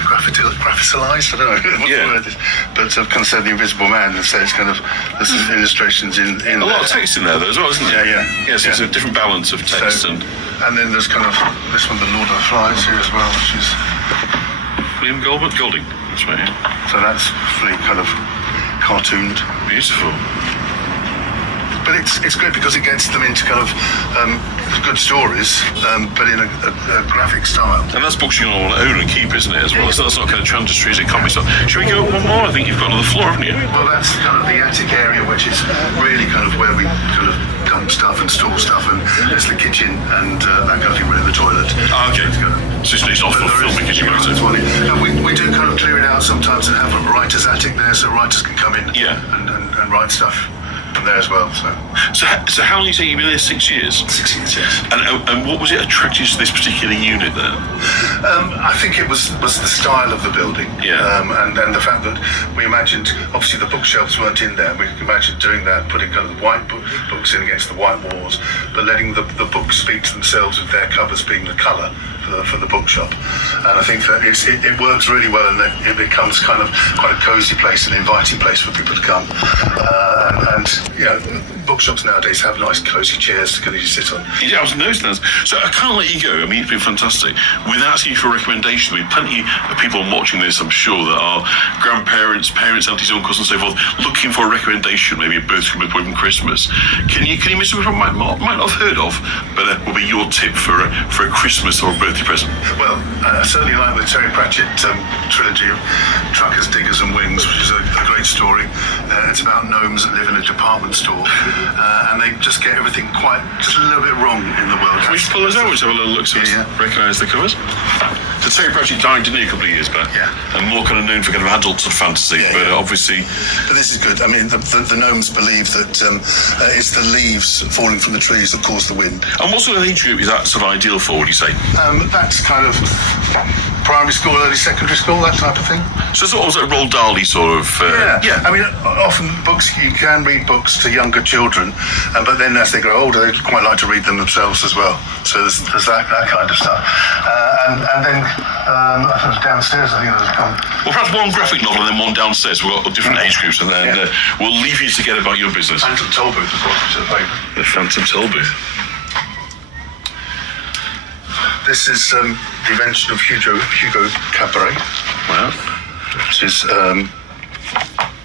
graphicalized, I don't know what the word is, but I've kind of said The Invisible Man, and so it's kind of, there's some illustrations in a lot of text in there though as well, isn't there? Yeah. So it's a different balance of text. So, and then there's kind of this one, The Lord of the Flies, here as well, which is William Golding, that's right, yeah. So that's fully kind of cartooned. Beautiful. But it's great because it gets them into kind of good stories, but in a graphic style. And that's books you're going to want to own and keep, isn't it, as well? So that's not kind of transitory, is it? Comic stuff. Should we go up one more? I think you've got another floor, haven't you? Well, that's kind of the attic area, which is really kind of where we kind of dump stuff and store stuff, and there's the kitchen and that kind of thing, really, the toilet. Ah, okay. So it's not for filming kitchen motor. We do kind of clear it out sometimes and have a writer's attic there, so writers can come in and write stuff there as well. So how long you say you've been there? 6 years? 6 years, yes. And what was it attracted to this particular unit there? I think it was the style of the building. Yeah. And the fact that we imagined, obviously the bookshelves weren't in there, we imagined doing that, putting kind of the white books in against the white walls, but letting the books speak to themselves with their covers being the colour for the bookshop. And I think that it works really well, and it becomes kind of quite a cosy place, an inviting place for people to come. And bookshops nowadays have nice cosy chairs to kind of sit on. Yeah, I was noticing that. So I can't let you go. I mean, it's been fantastic. Without asking you for a recommendation, there'll be plenty of people watching this, I'm sure, that are grandparents, parents, aunties, uncles, and so forth, looking for a recommendation, maybe a birthday away from Christmas. Can you miss something might not have heard of, but will be your tip for a Christmas or a birthday present? Well, I certainly like the Terry Pratchett trilogy of Truckers, Diggers and Wings, which is a great story. It's about gnomes that live in a department store, and they just get everything just a little bit wrong in the world. Can we just pull those out? Let's have a little look so we recognise the covers. So Terry Pratchett died, didn't he, a couple of years back? Yeah. And more kind of known for kind of adult sort of fantasy, but obviously... But this is good. I mean, the gnomes believe that it's the leaves falling from the trees that cause the wind. And what sort of age group is that sort of ideal for, would you say? That's kind of primary school, early secondary school, that type of thing. So it's almost like Roald Dahl sort of... Yeah. I mean, often you can read books to younger children, but then as they grow older, they quite like to read them themselves as well. So there's that kind of stuff. And then I think it was downstairs, I think there's Well, perhaps one graphic novel and then one downstairs. We've got different age groups, and then we'll leave you to get about your business. Phantom Tollbooth, of course, which is a favourite. The Phantom Tollbooth. This is the invention of Hugo Cabret. Wow. Which is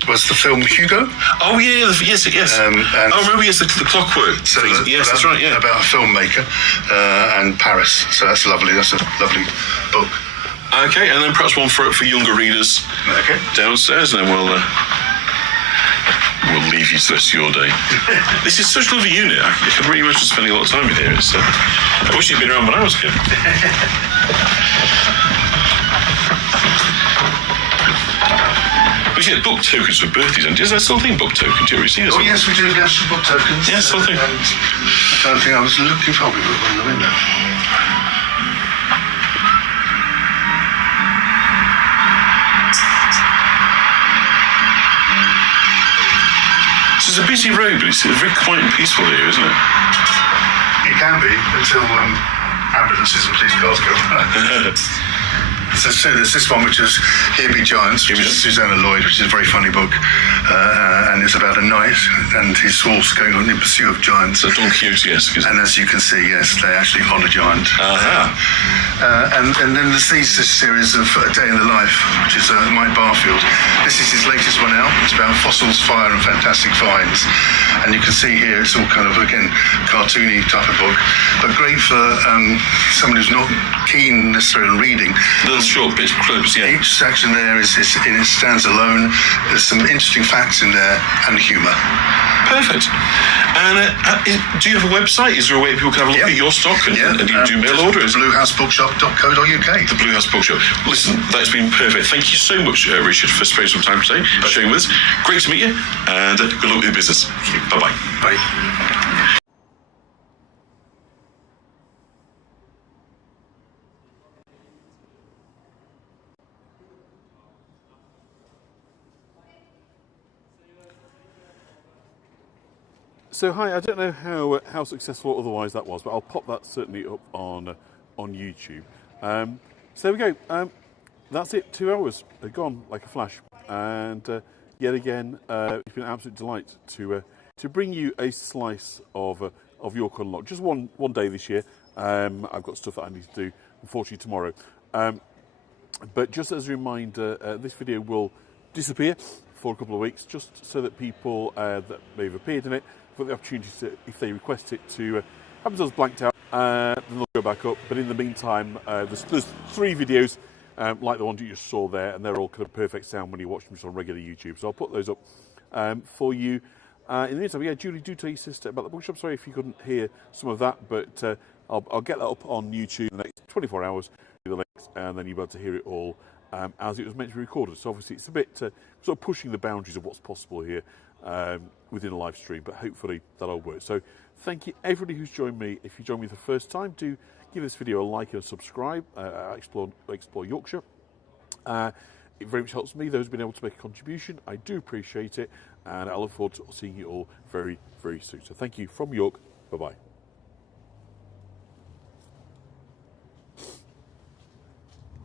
was the film Hugo? Oh yeah, yes. Remember, yes, the clockwork. So yes, that's right. Yeah, about a filmmaker and Paris. So that's lovely. That's a lovely book. Okay, and then perhaps one for younger readers. Okay. Downstairs, and then we'll leave you to the rest of your day. This is such a lovely unit. I can really imagine spending a lot of time in here. I wish you'd been around when I was a kid. We get book tokens for birthdays, and is that still a thing, book tokens? Do you ever see this? Oh, yes, we do national book tokens. Yes, still a thing. And I don't think I was looking for one in the window. It's a busy road, but it's very quiet and peaceful here, isn't it? It can be until ambulances and police cars go by. So there's this one which is Here Be Giants, which is Susanna Lloyd, which is a very funny book, and it's about a knight and his horse going on in pursuit of giants. So Don Quixote-esque, isn't it? And as you can see, yes, they actually on a giant. And then there's this series of A Day in the Life, which is Mike Barfield. This is his latest one out. It's about fossils, fire, and fantastic finds. And you can see here it's all kind of, again, cartoony type of book, but great for someone who's not keen necessarily on reading. Little short bits, clips, yeah. Each section there it stands alone. There's some interesting facts in there and humour. Perfect. And do you have a website? Is there a way people can have a look at your stock and you do mail orders? Bluehousebookshop.co.uk. The Blue House Bookshop. Listen, that's been perfect. Thank you so much, Richard, for spending some time today, sharing with us. Great to meet you, and good luck with your business. Bye-bye. Bye. So hi, I don't know how successful or otherwise that was, but I'll pop that certainly up on YouTube. So there we go. That's it. 2 hours are gone like a flash, and yet again, it's been an absolute delight to bring you a slice of York Unlocked. Just one day this year. I've got stuff that I need to do, unfortunately, tomorrow. But just as a reminder, this video will disappear for a couple of weeks, just so that people that may have appeared in it for the opportunity to, if they request it, to have themselves blanked out, then they'll go back up. But in the meantime, there's 3 videos like the one you just saw there, and they're all kind of perfect sound when you watch them just on regular YouTube. So I'll put those up for you. In the meantime, yeah, Julie, do tell your sister about the bookshop. Sorry if you couldn't hear some of that, but I'll get that up on YouTube in the next 24 hours, the links, and then you'll be able to hear it all as it was meant to be recorded. So obviously it's a bit sort of pushing the boundaries of what's possible here within a live stream, but hopefully that'll work. So thank you everybody who's joined me. If you joined me for the first time, do give this video a like and a subscribe. Explore Yorkshire. It very much helps me, those who've been able to make a contribution. I do appreciate it, and I look forward to seeing you all very, very soon. So thank you from York. Bye-bye.